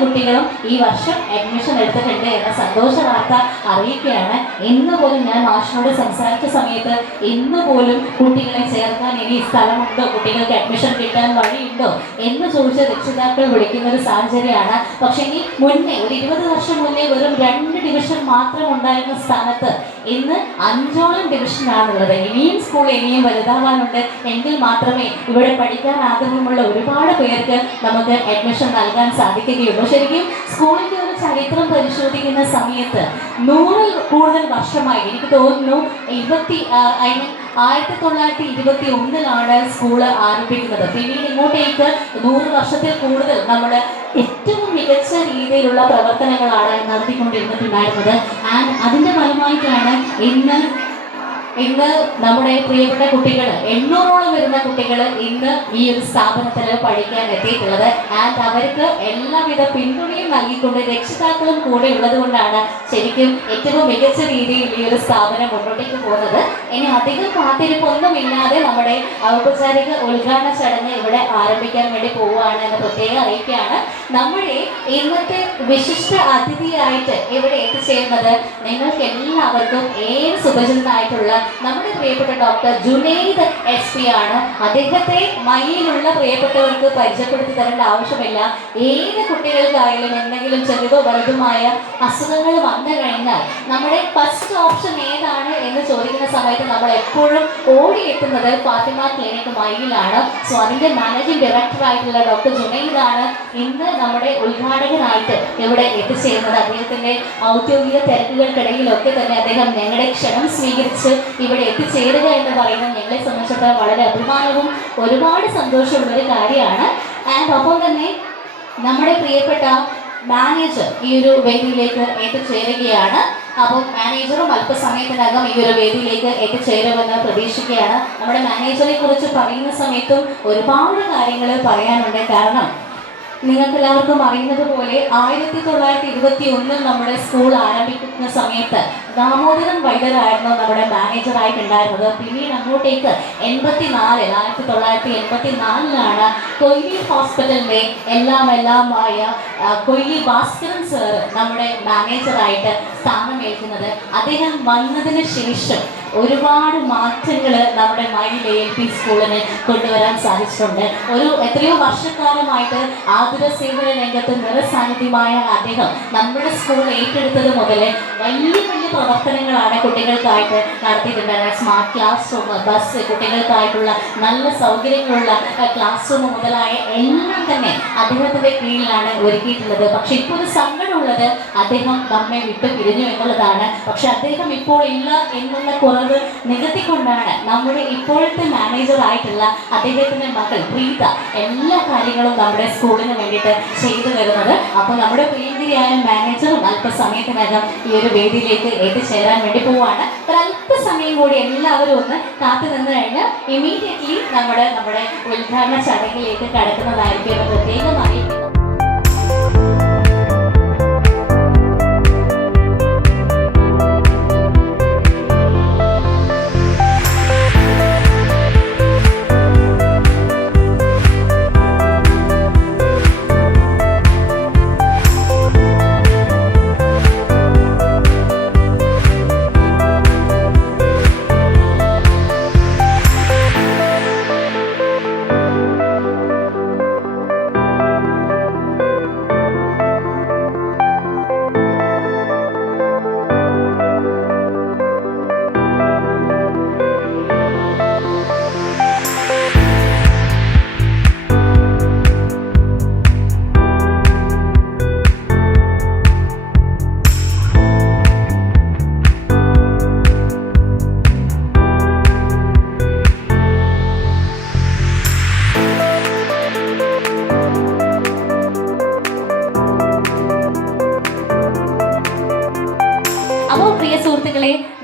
കുട്ടികളും ഈ വർഷം അഡ്മിഷൻ എടുത്തിട്ടുണ്ട് എന്ന സന്തോഷ വാർത്ത അറിയിക്കുകയാണ്. ഇന്ന് പോലും ഞാൻ മാഷിനോട് സംസാരിച്ച സമയത്ത് ഇന്ന് പോലും കുട്ടികളെ ചേർക്കാൻ ഇനി സ്ഥലമുണ്ടോ, കുട്ടികൾക്ക് അഡ്മിഷൻ കിട്ടാൻ വഴിയുണ്ടോ എന്ന് ചോദിച്ച രക്ഷിതാക്കൾ വിളിക്കുന്ന ഒരു സാഹചര്യമാണ്. പക്ഷെ ഇനി മുന്നേ ഒരു 20 വർഷം മുന്നേ വെറും 2 ഡിവിഷൻ മാത്രം ഉണ്ടായിരുന്ന സ്ഥാനത്ത് ഇന്ന് 5ഓളം ഡിവിഷനാണുള്ളത്. ഇനിയും സ്കൂൾ ഇനിയും വലുതാവാനുണ്ട്. എങ്കിൽ മാത്രമേ ഇവിടെ പഠിക്കാൻ ആഗ്രഹമുള്ള ഒരുപാട് പേർക്ക് നമുക്ക് അഡ്മിഷൻ നൽകാൻ സാധിക്കുകയുള്ളൂ. ശരിക്കും സ്കൂളിന്റെ ഒരു ചരിത്രം പരിശോധിക്കുന്ന സമയത്ത് 100-ൽ കൂടുതൽ വർഷമായി, എനിക്ക് തോന്നുന്നു 1921 സ്കൂള് ആരംഭിക്കുന്നത്. പിന്നീട് ഇങ്ങോട്ടേക്ക് 100 വർഷത്തിൽ കൂടുതൽ നമ്മൾ ഏറ്റവും മികച്ച രീതിയിലുള്ള പ്രവർത്തനങ്ങളാണ് നടത്തിക്കൊണ്ടിരുന്നിട്ടുണ്ടായിരുന്നത്. ആൻഡ് അതിന്റെ ഫലമായിട്ടാണ് ഇന്ന് നമ്മുടെ പ്രിയപ്പെട്ട കുട്ടികൾ 800ഓളം വരുന്ന കുട്ടികൾ ഇന്ന് ഈ ഒരു സ്ഥാപനത്തിൽ പഠിക്കാൻ എത്തിയിട്ടുള്ളത്. ആൻഡ് അവർക്ക് എല്ലാവിധ പിന്തുണയും നൽകിക്കൊണ്ട് രക്ഷിതാക്കളും കൂടെ ഉള്ളത് കൊണ്ടാണ് ശരിക്കും ഏറ്റവും മികച്ച രീതിയിൽ ഈ ഒരു സ്ഥാപനം മുന്നോട്ടേക്ക് പോകുന്നത്. ഇനി അധികം കാത്തിരിപ്പൊന്നുമില്ലാതെ നമ്മുടെ ഔപചാരിക ഉദ്ഘാടന ചടങ്ങ് ഇവിടെ ആരംഭിക്കാൻ വേണ്ടി പോവുകയാണ് എന്ന് പ്രത്യേകം അറിയിക്കുകയാണ്. നമ്മുടെ ഇന്നത്തെ വിശിഷ്ട അതിഥിയായിട്ട് ഇവിടെ എത്തിച്ചേരുന്നത് നിങ്ങൾക്ക് എല്ലാവർക്കും ഏറെ സുപരിചിതനായിട്ടുള്ള നമ്മുടെ പ്രിയപ്പെട്ട ഡോക്ടർ ജുനൈദ് SP ആണ്. അദ്ദേഹത്തെ മയിലുള്ള പ്രിയപ്പെട്ടവർക്ക് പരിചയപ്പെടുത്തി തരേണ്ട ആവശ്യമില്ല. ഏത് കുട്ടികൾക്കായാലും എന്തെങ്കിലും ചെറുതോ വലുതുമായ അസുഖങ്ങൾ വന്നു കഴിഞ്ഞാൽ നമ്മുടെ ഫസ്റ്റ് ഓപ്ഷൻ ഏതാണ് എന്ന് ചോദിക്കുന്ന സമയത്ത് നമ്മൾ എപ്പോഴും ഓടിയെത്തുന്നത് ഫാത്തിമ ക്ലിനിക് മയിലാണ്. സോ അതിന്റെ മാനേജിംഗ് ഡയറക്ടറായിട്ടുള്ള ഡോക്ടർ ജുനൈദാണ് ഇന്ന് നമ്മുടെ ഉദ്ഘാടകനായിട്ട് ഇവിടെ എത്തിച്ചേരുന്നത്. അദ്ദേഹത്തിന്റെ ഔദ്യോഗിക തിരക്കുകൾക്കിടയിലൊക്കെ തന്നെ അദ്ദേഹം ഞങ്ങളുടെ ക്ഷണം സ്വീകരിച്ച് ഇവിടെ എത്തിച്ചേരുക എന്ന് പറയുന്നത് ഞങ്ങളെ സംബന്ധിച്ചിടത്തോളം വളരെ അഭിമാനവും ഒരുപാട് സന്തോഷമുള്ളൊരു കാര്യമാണ്. ആൻഡ് ഒപ്പം തന്നെ നമ്മുടെ പ്രിയപ്പെട്ട മാനേജർ ഈ ഒരു വേദിയിലേക്ക് എത്തിച്ചേരുകയാണ്. അപ്പോൾ മാനേജറും അല്പസമയത്തിനകം ഈ ഒരു വേദിയിലേക്ക് എത്തിച്ചേരുമെന്ന് പ്രതീക്ഷിക്കുകയാണ്. നമ്മുടെ മാനേജറെ കുറിച്ച് പറയുന്ന സമയത്തും ഒരുപാട് കാര്യങ്ങൾ പറയാനുണ്ട്. കാരണം നിങ്ങൾക്ക് എല്ലാവർക്കും അറിയുന്നത് പോലെ 1921 നമ്മുടെ സ്കൂൾ ആരംഭിക്കുന്ന സമയത്ത് ദാമോദരൻ വൈദ്യരായിരുന്നു നമ്മുടെ മാനേജറായിട്ടുണ്ടായിരുന്നത്. പിന്നീട് അങ്ങോട്ടേക്ക് 1984 കൊയ്ലി ഹോസ്പിറ്റലിന്റെ എല്ലാമായ കൊയ്ലി ഭാസ്കരൻ സർ നമ്മുടെ മാനേജറായിട്ട് സ്ഥാനമേൽക്കുന്നത്. അദ്ദേഹം വന്നതിന് ശേഷം ഒരുപാട് മാറ്റങ്ങൾ നമ്മുടെ മയിൽ ALP സ്കൂളിന് കൊണ്ടുവരാൻ സാധിച്ചിട്ടുണ്ട്. എത്രയോ വർഷക്കാലമായിട്ട് ആതുര സേവന രംഗത്ത് നിറസാന്നിധ്യമായ അദ്ദേഹം നമ്മുടെ സ്കൂൾ ഏറ്റെടുത്തത് മുതൽ വലിയ പ്രവർത്തനങ്ങളാണ് കുട്ടികൾക്കായിട്ട് നടത്തിയിട്ടുണ്ടായിരുന്നത്. സ്മാർട്ട് ക്ലാസ് റൂം, ബസ്, കുട്ടികൾക്കായിട്ടുള്ള നല്ല സൗകര്യങ്ങളുള്ള ക്ലാസ് റൂം മുതലായ എല്ലാം തന്നെ അദ്ദേഹത്തിന്റെ കീഴിലാണ് ഒരുക്കിയിട്ടുള്ളത്. പക്ഷെ ഇപ്പോൾ ഒരു സങ്കടമുള്ളത് അദ്ദേഹം നമ്മെ വിട്ടു പിരിഞ്ഞു എന്നുള്ളതാണ്. പക്ഷെ അദ്ദേഹം ഇപ്പോൾ ഇല്ല എന്നുള്ള കുറവ് നികത്തിക്കൊണ്ടാണ് നമ്മുടെ ഇപ്പോഴത്തെ മാനേജർ ആയിട്ടുള്ള അദ്ദേഹത്തിന്റെ മകൾ പ്രീത എല്ലാ കാര്യങ്ങളും നമ്മുടെ സ്കൂളിന് വേണ്ടിയിട്ട് ചെയ്തു വരുന്നത്. അപ്പോൾ നമ്മുടെ പ്രിയങ്കരിയായ മാനേജറും അല്പസമയത്തിനകം ഈ ഒരു വേദിയിലേക്ക് എത്തിച്ചേരാൻ വേണ്ടി പോവാണ്. ഒരു അല്പസമയം കൂടി എല്ലാവരും ഒന്ന് കാത്തു നിന്ന് കഴിഞ്ഞാൽ ഇമീഡിയറ്റ്ലി നമ്മുടെ ഉദ്ഘാടന ചടങ്ങിലേക്ക് കടക്കുന്നതായിരിക്കും എന്ന് പ്രത്യേകമായി.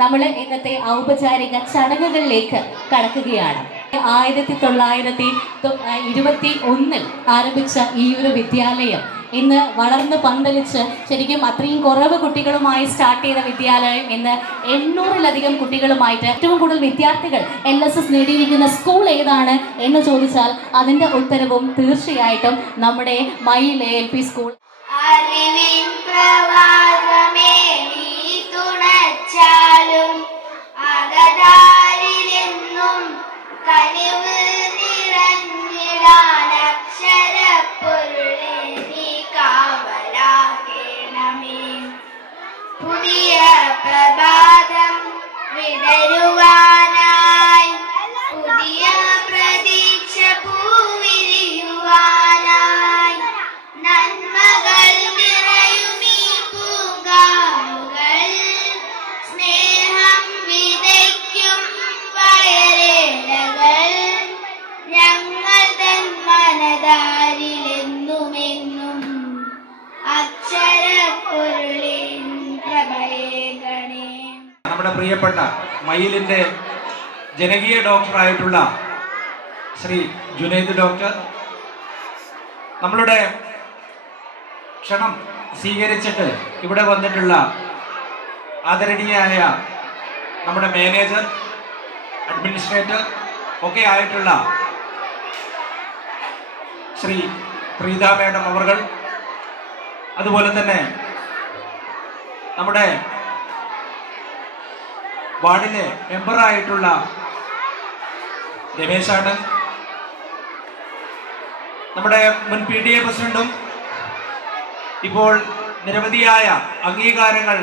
നമ്മൾ ഇന്നത്തെ ഔപചാരിക ചടങ്ങുകളിലേക്ക് കടക്കുകയാണ്. 1921 ആരംഭിച്ച ഈ ഒരു വിദ്യാലയം ഇന്ന് വളർന്ന് പന്തലിച്ച് ശരിക്കും അത്രയും കുറവ് കുട്ടികളുമായി സ്റ്റാർട്ട് ചെയ്ത വിദ്യാലയം ഇന്ന് 800-ലധികം കുട്ടികളുമായിട്ട് ഏറ്റവും കൂടുതൽ വിദ്യാർത്ഥികൾ LSS നേടിയിരിക്കുന്ന സ്കൂൾ ഏതാണ് എന്ന് ചോദിച്ചാൽ അതിൻ്റെ ഉത്തരവും തീർച്ചയായിട്ടും നമ്മുടെ മയിൽ ALP സ്കൂൾ. അറിവിൻ പ്രവാഹമേ നീ തുണച്ചാലും അകതാരിലെന്നും കനിവ് നിറഞ്ഞിടാൻ അക്ഷരപ്പൊരുളെ നീ കാവലാകണമേ. പുതിയ പ്രഭാതം വിടരുവാനായി പുതിയ പ്രതീക്ഷ പൂവിരിയുവാനായി നന്മകൾ നിറയുമീ പൂങ്കാവുകൾ സ്നേഹം വിതയ്ക്കും വയലേലകൾ ഞങ്ങൾ തൻ മനതാരിലെന്നുമെന്നും അക്ഷരപ്പൊരുളിൻ പ്രഭയേകണേ. നമ്മുടെ പ്രിയപ്പെട്ട മയിലിൻ്റെ ജനകീയ ഡോക്ടറായിട്ടുള്ള ശ്രീ ജുനൈദ് ഡോക്ടർ നമ്മളുടെ ക്ഷണം സ്വീകരിച്ചിട്ട് ഇവിടെ വന്നിട്ടുള്ള ആദരണീയായ നമ്മുടെ മാനേജർ, അഡ്മിനിസ്ട്രേറ്റർ ഒക്കെ ആയിട്ടുള്ള ശ്രീ പ്രീത മേഡം അവർ, അതുപോലെ തന്നെ നമ്മുടെ വാർഡിലെ മെമ്പറായിട്ടുള്ള രമേശാണ്, നമ്മുടെ മുൻ PTA പ്രസിഡന്റും ഇപ്പോൾ നിരവധിയായ അംഗീകാരങ്ങൾ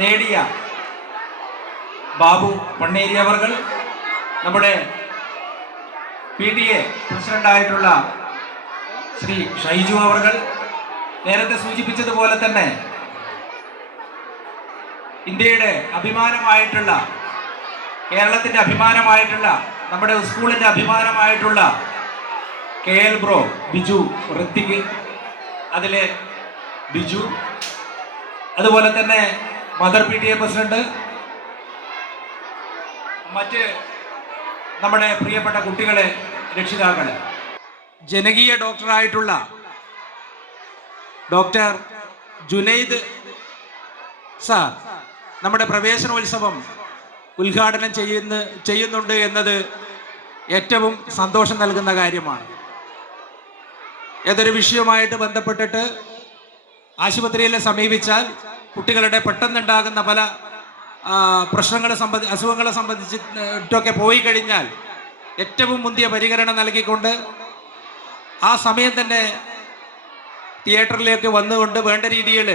നേടിയ ബാബു പണ്ണേരി അവർ, നമ്മുടെ PTA പ്രസിഡന്റായിട്ടുള്ള ശ്രീ ഷൈജു അവർ, നേരത്തെ സൂചിപ്പിച്ചതുപോലെ തന്നെ ഇന്ത്യയുടെ അഭിമാനമായിട്ടുള്ള, കേരളത്തിൻ്റെ അഭിമാനമായിട്ടുള്ള, നമ്മുടെ സ്കൂളിൻ്റെ അഭിമാനമായിട്ടുള്ള KL ബ്രോ ബിജു ഋത്തിക്, അതിലെ ബിജു, അതുപോലെ തന്നെ മദർ PTA പ്രസിഡന്റ്, മറ്റ് നമ്മുടെ പ്രിയപ്പെട്ട കുട്ടികളെ, രക്ഷിതാക്കളെ, ജനകീയ ഡോക്ടറായിട്ടുള്ള ഡോക്ടർ ജുനൈദ് സാർ നമ്മുടെ പ്രവേശനോത്സവം ഉദ്ഘാടനം ചെയ്യുന്നുണ്ട് എന്നത് ഏറ്റവും സന്തോഷം നൽകുന്ന കാര്യമാണ്. ഏതൊരു വിഷയവുമായിട്ട് ബന്ധപ്പെട്ടിട്ട് ആശുപത്രിയിൽ സമീപിച്ചാൽ കുട്ടികളുടെ പെട്ടെന്നുണ്ടാകുന്ന പല അസുഖങ്ങളെ സംബന്ധിച്ചിട്ടൊക്കെ പോയി കഴിഞ്ഞാൽ ഏറ്റവും മുന്തിയ പരിഗണന നൽകിക്കൊണ്ട് ആ സമയം തന്നെ തിയേറ്ററിലേക്ക് വന്നുകൊണ്ട് വേണ്ട രീതിയിൽ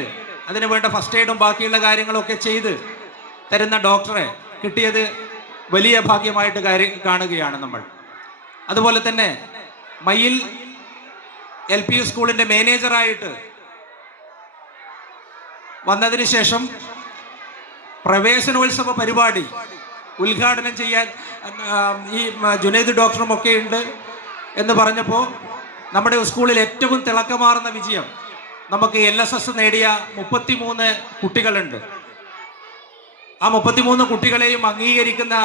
അതിന് വേണ്ട ഫസ്റ്റ് എയ്ഡും ബാക്കിയുള്ള കാര്യങ്ങളൊക്കെ ചെയ്ത് തരുന്ന ഡോക്ടറെ കിട്ടിയത് വലിയ ഭാഗ്യമായിട്ട് കാണുകയാണ് നമ്മൾ. അതുപോലെ തന്നെ മയിൽ LP സ്കൂളിൻ്റെ മാനേജറായിട്ട് വന്നതിന് ശേഷം പ്രവേശനോത്സവ പരിപാടി ഉദ്ഘാടനം ചെയ്യാൻ ഈ ജുനൈദ് ഡോക്ടറും ഒക്കെ ഉണ്ട് എന്ന് പറഞ്ഞപ്പോൾ നമ്മുടെ സ്കൂളിൽ ഏറ്റവും തിളക്കമാർന്ന വിജയം നമുക്ക് LSS നേടിയ 33 കുട്ടികളുണ്ട്. ആ 33 കുട്ടികളെയും അംഗീകരിക്കുന്ന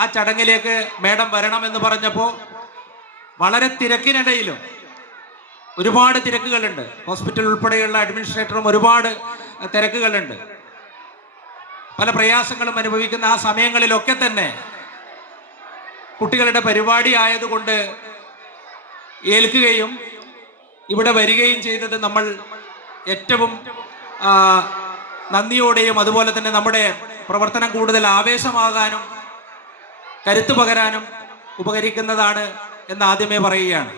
ആ ചടങ്ങിലേക്ക് മേഡം വരണമെന്ന് പറഞ്ഞപ്പോൾ വളരെ തിരക്കിനിടയിലും ഒരുപാട് തിരക്കുകളുണ്ട്. ഹോസ്പിറ്റൽ ഉൾപ്പെടെയുള്ള അഡ്മിനിസ്ട്രേറ്ററും ഒരുപാട് തിരക്കുകളുണ്ട്. പല പ്രയാസങ്ങളും അനുഭവിക്കുന്ന ആ സമയങ്ങളിലൊക്കെ തന്നെ കുട്ടികളുടെ പരിപാടി ആയതുകൊണ്ട് ഏൽക്കുകയും ഇവിടെ വരികയും ചെയ്തത് നമ്മൾ ഏറ്റവും നന്ദിയോടെയും അതുപോലെ തന്നെ നമ്മുടെ പ്രവർത്തനം കൂടുതൽ ആവേശമാകാനും കരുത്തു പകരാനും ഉപകരിക്കുന്നതാണ് എന്ന് ആദ്യമേ പറയുകയാണ്.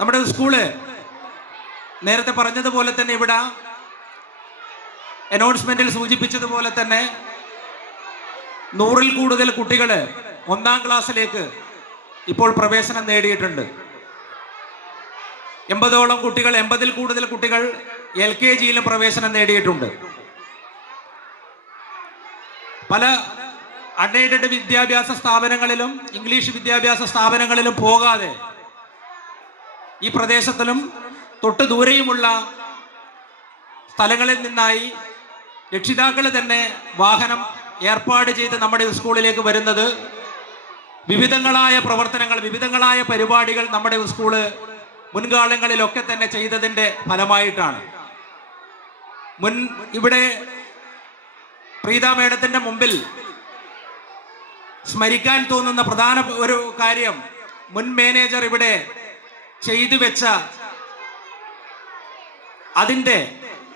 നമ്മുടെ സ്കൂള് നേരത്തെ പറഞ്ഞതുപോലെ തന്നെ ഇവിടെ അനൗൺസ്മെന്റിൽ സൂചിപ്പിച്ചതുപോലെ തന്നെ 100-ൽ കൂടുതൽ കുട്ടികൾ 1-ാം ക്ലാസ്സിലേക്ക് ഇപ്പോൾ പ്രവേശനം നേടിയിട്ടുണ്ട്. 80-ഓളം കുട്ടികൾ, 80-ൽ കൂടുതൽ കുട്ടികൾ LKGയിലും പ്രവേശനം നേടിയിട്ടുണ്ട്. പല അൺഎയ്ഡഡ് വിദ്യാഭ്യാസ സ്ഥാപനങ്ങളിലും ഇംഗ്ലീഷ് വിദ്യാഭ്യാസ സ്ഥാപനങ്ങളിലും പോകാതെ ഈ പ്രദേശത്തിലും തൊട്ട് ദൂരെയുമുള്ള സ്ഥലങ്ങളിൽ നിന്നായി രക്ഷിതാക്കൾ തന്നെ വാഹനം ഏർപ്പാട് ചെയ്ത് നമ്മുടെ സ്കൂളിലേക്ക് വരുന്നത് വിവിധങ്ങളായ പ്രവർത്തനങ്ങൾ, വിവിധങ്ങളായ പരിപാടികൾ നമ്മുടെ സ്കൂള് മുൻകാലങ്ങളിലൊക്കെ തന്നെ ചെയ്തതിൻ്റെ ഫലമായിട്ടാണ്. ഇവിടെ പ്രീത മേഡത്തിന്റെ മുമ്പിൽ സ്മരിക്കാൻ തോന്നുന്ന പ്രധാന ഒരു കാര്യം, മുൻ മാനേജർ ഇവിടെ ചെയ്തു വെച്ച അതിൻ്റെ,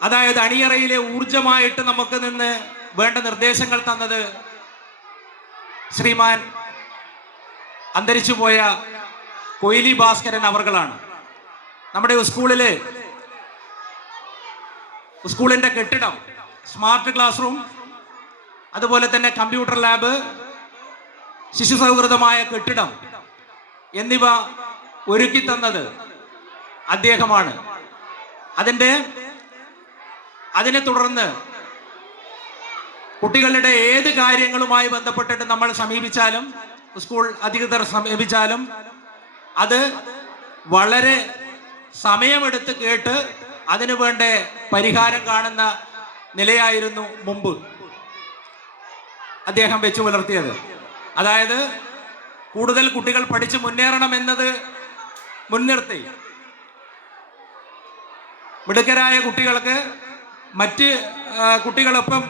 അതായത് അണിയറയിലെ ഊർജമായിട്ട് നമുക്ക് നിന്ന് വേണ്ട നിർദ്ദേശങ്ങൾ തന്നത് ശ്രീമാൻ അന്തരിച്ചുപോയ കൊയിലി ഭാസ്കരൻ അവർകളാണ്. നമ്മുടെ സ്കൂളിന്റെ കെട്ടിടം, സ്മാർട്ട് ക്ലാസ് റൂം, അതുപോലെ തന്നെ കമ്പ്യൂട്ടർ ലാബ്, ശിശു സൗഹൃദമായ കെട്ടിടം എന്നിവ ഒരുക്കി തന്നത് അദ്ദേഹമാണ്. അതിനെ തുടർന്ന് കുട്ടികളുടെ ഏത് കാര്യങ്ങളുമായി ബന്ധപ്പെട്ടിട്ട് നമ്മൾ സമീപിച്ചാലും, സ്കൂൾ അധികൃതർ സമീപിച്ചാലും അത് വളരെ സമയമെടുത്ത് കേട്ട് അതിനു വേണ്ട പരിഹാരം കാണുന്ന നിലയായിരുന്നു മുമ്പ് അദ്ദേഹം വെച്ചു പുലർത്തിയത്. അതായത് കൂടുതൽ കുട്ടികൾ പഠിച്ച് മുന്നേറണം എന്നത് മുൻനിർത്തി മിടുക്കരായ കുട്ടികൾക്ക് മറ്റ് കുട്ടികളൊപ്പം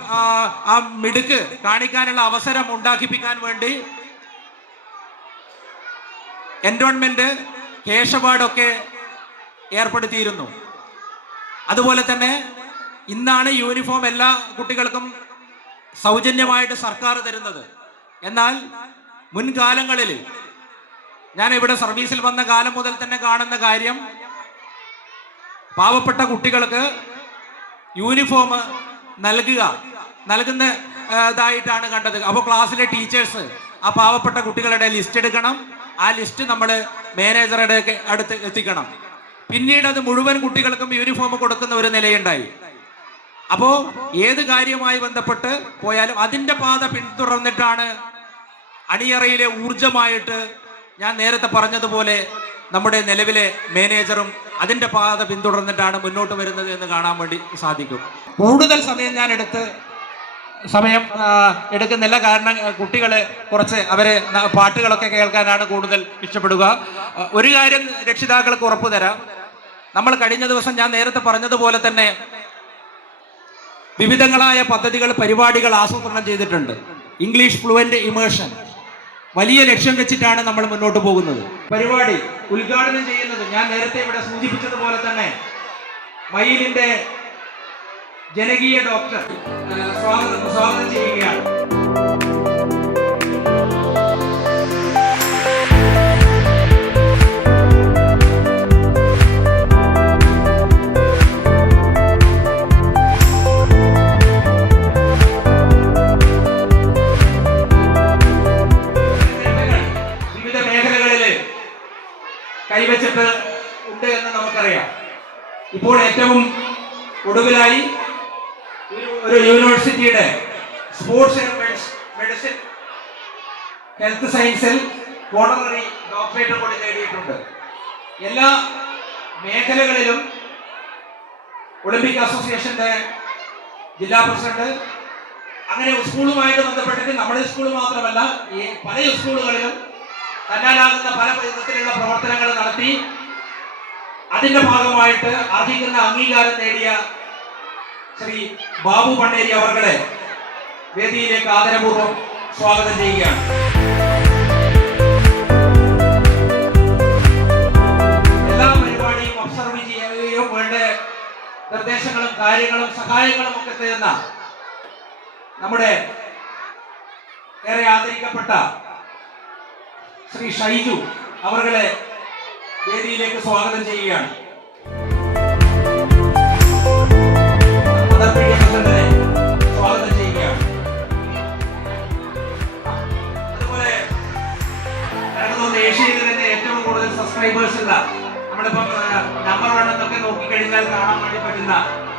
ആ മിടുക്ക് കാണിക്കാനുള്ള അവസരം ഉണ്ടാക്കിപ്പിക്കാൻ വേണ്ടി എൻറോൺമെന്റ് ക്യാഷ് അവാർഡൊക്കെ ഏർപ്പെടുത്തിയിരുന്നു. അതുപോലെ തന്നെ ഇന്നാണ് യൂണിഫോം എല്ലാ കുട്ടികൾക്കും സൗജന്യമായിട്ട് സർക്കാർ തരുന്നത്. എന്നാൽ മുൻകാലങ്ങളിൽ, ഞാൻ ഇവിടെ സർവീസിൽ വന്ന കാലം മുതൽ തന്നെ കാണുന്ന കാര്യം, പാവപ്പെട്ട കുട്ടികൾക്ക് യൂണിഫോം നൽകുന്നതായിട്ടാണ് കണ്ടത്. അപ്പോൾ ക്ലാസ്സിലെ ടീച്ചേഴ്സ് ആ പാവപ്പെട്ട കുട്ടികളുടെ ലിസ്റ്റ് എടുക്കണം, ആ ലിസ്റ്റ് നമ്മൾ മാനേജറുടെ അടുത്ത് എത്തിക്കണം. പിന്നീട് അത് മുഴുവൻ കുട്ടികൾക്കും യൂണിഫോം കൊടുക്കുന്ന ഒരു നിലയുണ്ടായി. അപ്പോൾ ഏത് കാര്യവുമായി ബന്ധപ്പെട്ട് പോയാലും അതിൻ്റെ പാത പിന്തുടർന്നിട്ടാണ് അണിയറയിലെ ഊർജമായിട്ട് ഞാൻ നേരത്തെ പറഞ്ഞതുപോലെ നമ്മുടെ നിലവിലെ മാനേജറും അതിൻ്റെ പാത പിന്തുടർന്നിട്ടാണ് മുന്നോട്ട് വരുന്നത് എന്ന് കാണാൻ വേണ്ടി സാധിക്കും. കൂടുതൽ സമയം എടുക്കുന്നില്ല, കാരണം കുട്ടികൾ കുറച്ച് അവരെ പാട്ടുകളൊക്കെ കേൾക്കാനാണ് കൂടുതൽ ഇഷ്ടപ്പെടുക. ഒരു കാര്യം രക്ഷിതാക്കൾക്ക് ഉറപ്പു തരാം, നമ്മൾ കഴിഞ്ഞ ദിവസം ഞാൻ നേരത്തെ പറഞ്ഞതുപോലെ തന്നെ വിവിധങ്ങളായ പദ്ധതികൾ, പരിപാടികൾ ആസൂത്രണം ചെയ്തിട്ടുണ്ട്. ഇംഗ്ലീഷ് ഫ്ലുവന്റ് ഇമേഴ്ഷൻ വലിയ ലക്ഷ്യം വെച്ചിട്ടാണ് നമ്മൾ മുന്നോട്ട് പോകുന്നത്. പരിപാടി ഉദ്ഘാടനം ചെയ്യുന്നത് ഞാൻ നേരത്തെ ഇവിടെ സൂചിപ്പിച്ചതുപോലെ തന്നെ മയിലിന്റെ ജനകീയ ഡോക്ടർ സ്വാഗതം ചെയ്യുകയാണ്. കൈവച്ചിട്ട് ഉണ്ട് എന്ന് നമുക്കറിയാം. ഇപ്പോൾ ഏറ്റവും ഒടുവിലായി ഒരു യൂണിവേഴ്സിറ്റിയുടെ സ്പോർട്സ് ആൻഡ് മെഡിസിൻ ഹെൽത്ത് സയൻസിൽ ഓണററി ഡോക്ടറേറ്റ് കൂടി നേടിയിട്ടുണ്ട്. എല്ലാ മേഖലകളിലും ഒളിമ്പിക് അസോസിയേഷന്റെ ജില്ലാ പ്രസിഡന്റ്, അങ്ങനെ സ്കൂളുമായിട്ട് ബന്ധപ്പെട്ടിട്ട് നമ്മുടെ സ്കൂൾ മാത്രമല്ല പല സ്കൂളുകളിലും തന്നാലാകുന്ന പല വിധത്തിലുള്ള പ്രവർത്തനങ്ങൾ നടത്തി അതിന്റെ ഭാഗമായിട്ട് അർഹിക്കുന്ന അംഗീകാരം നേടിയ ശ്രീ ബാബു പണ്ടേരി അവർകളെ വേദിയിലേക്ക് ആദരപൂർവ്വം സ്വാഗതം ചെയ്യുകയാണ്. എല്ലാ പരിപാടിയും ഒബ്സർവ് ചെയ്യുകയും വേണ്ട നിർദ്ദേശങ്ങളും കാര്യങ്ങളും സഹായങ്ങളും ഒക്കെ തരുന്ന നമ്മുടെ ഏറെ ആദരിക്കപ്പെട്ട ശ്രീ ഷൈജു അവർകളെ വേദിയിലേക്ക് സ്വാഗതം ചെയ്യുകയാണ്. സ്വാഗതം ചെയ്യുകയാണ്. അതുപോലെ ഏഷ്യയിൽ തന്നെ ഏറ്റവും കൂടുതൽ സബ്സ്ക്രൈബേഴ്സ് ഉള്ള, നമ്മളിപ്പം നമ്പർ 1 എന്നൊക്കെ നോക്കിക്കഴിഞ്ഞാൽ കാണാൻ വേണ്ടി പറ്റുന്ന,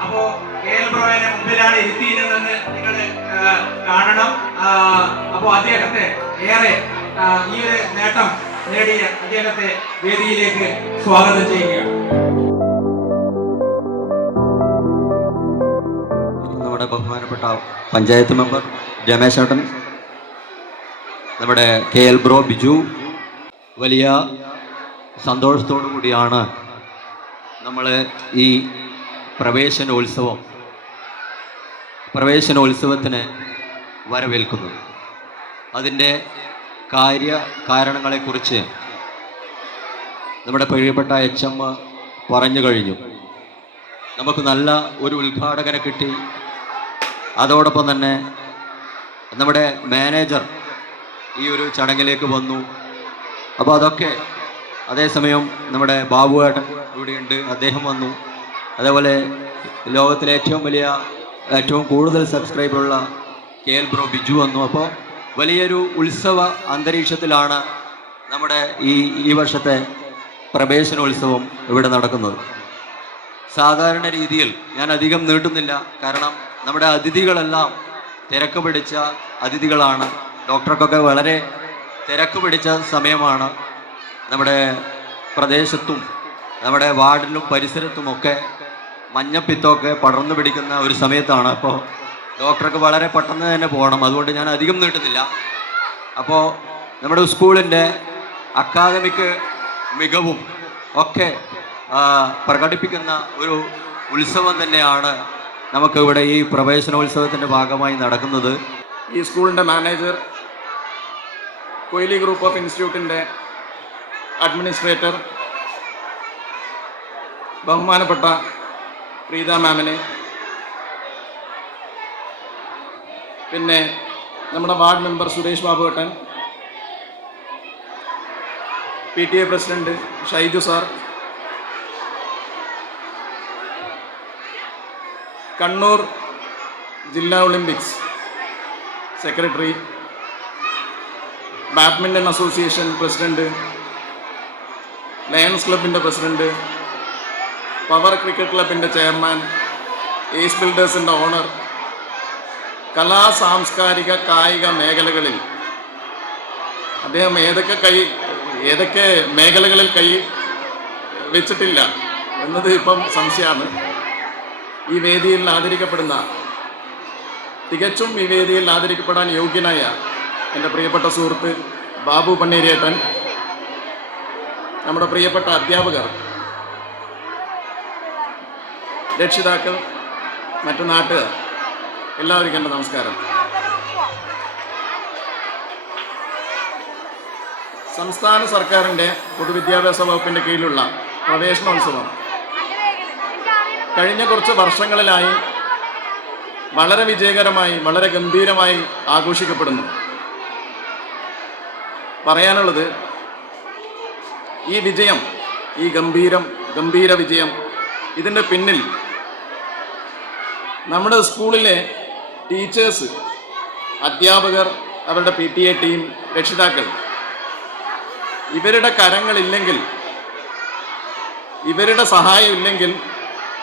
അപ്പോ KL ബ്രോയെ മുമ്പിലാണ് ഇരുത്തിയിരുന്നെന്ന് നിങ്ങൾ കാണണം. അപ്പോ അദ്ദേഹത്തെ ഏറെ ഈ ഒരു നേട്ടം നേടിയ അദ്ദേഹത്തെ വേദിയിലേക്ക് സ്വാഗതം ചെയ്യുകയാണ്. നമ്മുടെ ബഹുമാനപ്പെട്ട പഞ്ചായത്ത് മെമ്പർ രമേശേട്ടൻ, നമ്മുടെ KL ബ്രോ ബിജു, വലിയ സന്തോഷത്തോടു കൂടിയാണ് നമ്മൾ ഈ പ്രവേശനോത്സവത്തിന് വരവേൽക്കുന്നത്. അതിൻ്റെ കാരണങ്ങളെക്കുറിച്ച് നമ്മുടെ പ്രിയപ്പെട്ട HM പറഞ്ഞു കഴിഞ്ഞു. നമുക്ക് നല്ല ഒരു ഉദ്ഘാടകനെ കിട്ടി. അതോടൊപ്പം തന്നെ നമ്മുടെ മാനേജർ ഈ ഒരു ചടങ്ങിലേക്ക് വന്നു. അപ്പോൾ അതൊക്കെ അതേസമയം നമ്മുടെ ബാബുവേട്ടൻ ഇവിടെയുണ്ട്, അദ്ദേഹം വന്നു. അതേപോലെ ലോകത്തിലെ ഏറ്റവും കൂടുതൽ സബ്സ്ക്രൈബറുള്ള KL ബ്രോ ബിജു വന്നു. അപ്പോൾ വലിയൊരു ഉത്സവ അന്തരീക്ഷത്തിലാണ് നമ്മുടെ ഈ വർഷത്തെ പ്രവേശനോത്സവം ഇവിടെ നടക്കുന്നത്. സാധാരണ രീതിയിൽ ഞാൻ അധികം നീട്ടുന്നില്ല, കാരണം നമ്മുടെ അതിഥികളെല്ലാം തിരക്ക് പിടിച്ച അതിഥികളാണ്. ഡോക്ടർക്കൊക്കെ വളരെ തിരക്ക് പിടിച്ച സമയമാണ്. നമ്മുടെ പ്രദേശത്തും നമ്മുടെ വാർഡിലും പരിസരത്തുമൊക്കെ മഞ്ഞപ്പിത്തമൊക്കെ പടർന്നു പിടിക്കുന്ന ഒരു സമയത്താണ്. അപ്പോൾ ഡോക്ടർക്ക് വളരെ പെട്ടെന്ന് തന്നെ പോകണം, അതുകൊണ്ട് ഞാൻ അധികം നീട്ടുന്നില്ല. അപ്പോൾ നമ്മുടെ സ്കൂളിൻ്റെ അക്കാദമിക് മികവും ഒക്കെ പ്രകടിപ്പിക്കുന്ന ഒരു ഉത്സവം തന്നെയാണ് നമുക്ക് ഇവിടെ ഈ പ്രവേശനോത്സവത്തിൻ്റെ ഭാഗമായി നടക്കുന്നത്. ഈ സ്കൂളിൻ്റെ മാനേജർ, കൊയിലി ഗ്രൂപ്പ് ഓഫ് ഇൻസ്റ്റിറ്റ്യൂട്ടിൻ്റെ അഡ്മിനിസ്ട്രേറ്റർ, ബഹുമാനപ്പെട്ട പ്രീത മാമിനെ, പിന്നെ നമ്മുടെ വാർഡ് മെമ്പർ സുരേഷ് ബാബുവേട്ടൻ, PTA president Shaiju sir, Kannur ജില്ലാ Olympics secretary, badminton association president, Lions ക്ലബിൻ്റെ പ്രസിഡന്റ്, പവർ ക്രിക്കറ്റ് ക്ലബിൻ്റെ ചെയർമാൻ, ഏസ് ബിൽഡേഴ്സിൻ്റെ ഓണർ, കലാ സാംസ്കാരിക കായിക മേഖലകളിൽ അദ്ദേഹം ഏതൊക്കെ മേഖലകളിൽ കൈ വെച്ചിട്ടില്ല എന്നത് ഇപ്പം സംശയമാണ്. ഈ വേദിയിൽ ആദരിക്കപ്പെടുന്ന, തികച്ചും ഈ വേദിയിൽ ആദരിക്കപ്പെടാൻ യോഗ്യനായ എൻ്റെ പ്രിയപ്പെട്ട സുഹൃത്ത് ബാബു പണ്ണീരേട്ടൻ, നമ്മുടെ പ്രിയപ്പെട്ട അധ്യാപകർ, രക്ഷിതാക്കൾ, മറ്റു നാട്ടുകാർ, എല്ലാവർക്കും എൻ്റെ നമസ്കാരം. സംസ്ഥാന സർക്കാരിൻ്റെ പൊതുവിദ്യാഭ്യാസ വകുപ്പിൻ്റെ കീഴിലുള്ള പ്രവേശനോത്സവം കഴിഞ്ഞ കുറച്ച് വർഷങ്ങളിലായി വളരെ വിജയകരമായി, വളരെ ഗംഭീരമായി ആഘോഷിക്കപ്പെടുന്നു. പറയാനുള്ളത്, ഈ വിജയം, ഈ ഗംഭീര വിജയം, ഇതിൻ്റെ പിന്നിൽ നമ്മുടെ സ്കൂളിലെ ടീച്ചേഴ്സ്, അധ്യാപകർ, അവരുടെ PTA ടീം, രക്ഷിതാക്കൾ, ഇവരുടെ കരങ്ങളില്ലെങ്കിൽ, ഇവരുടെ സഹായം ഇല്ലെങ്കിൽ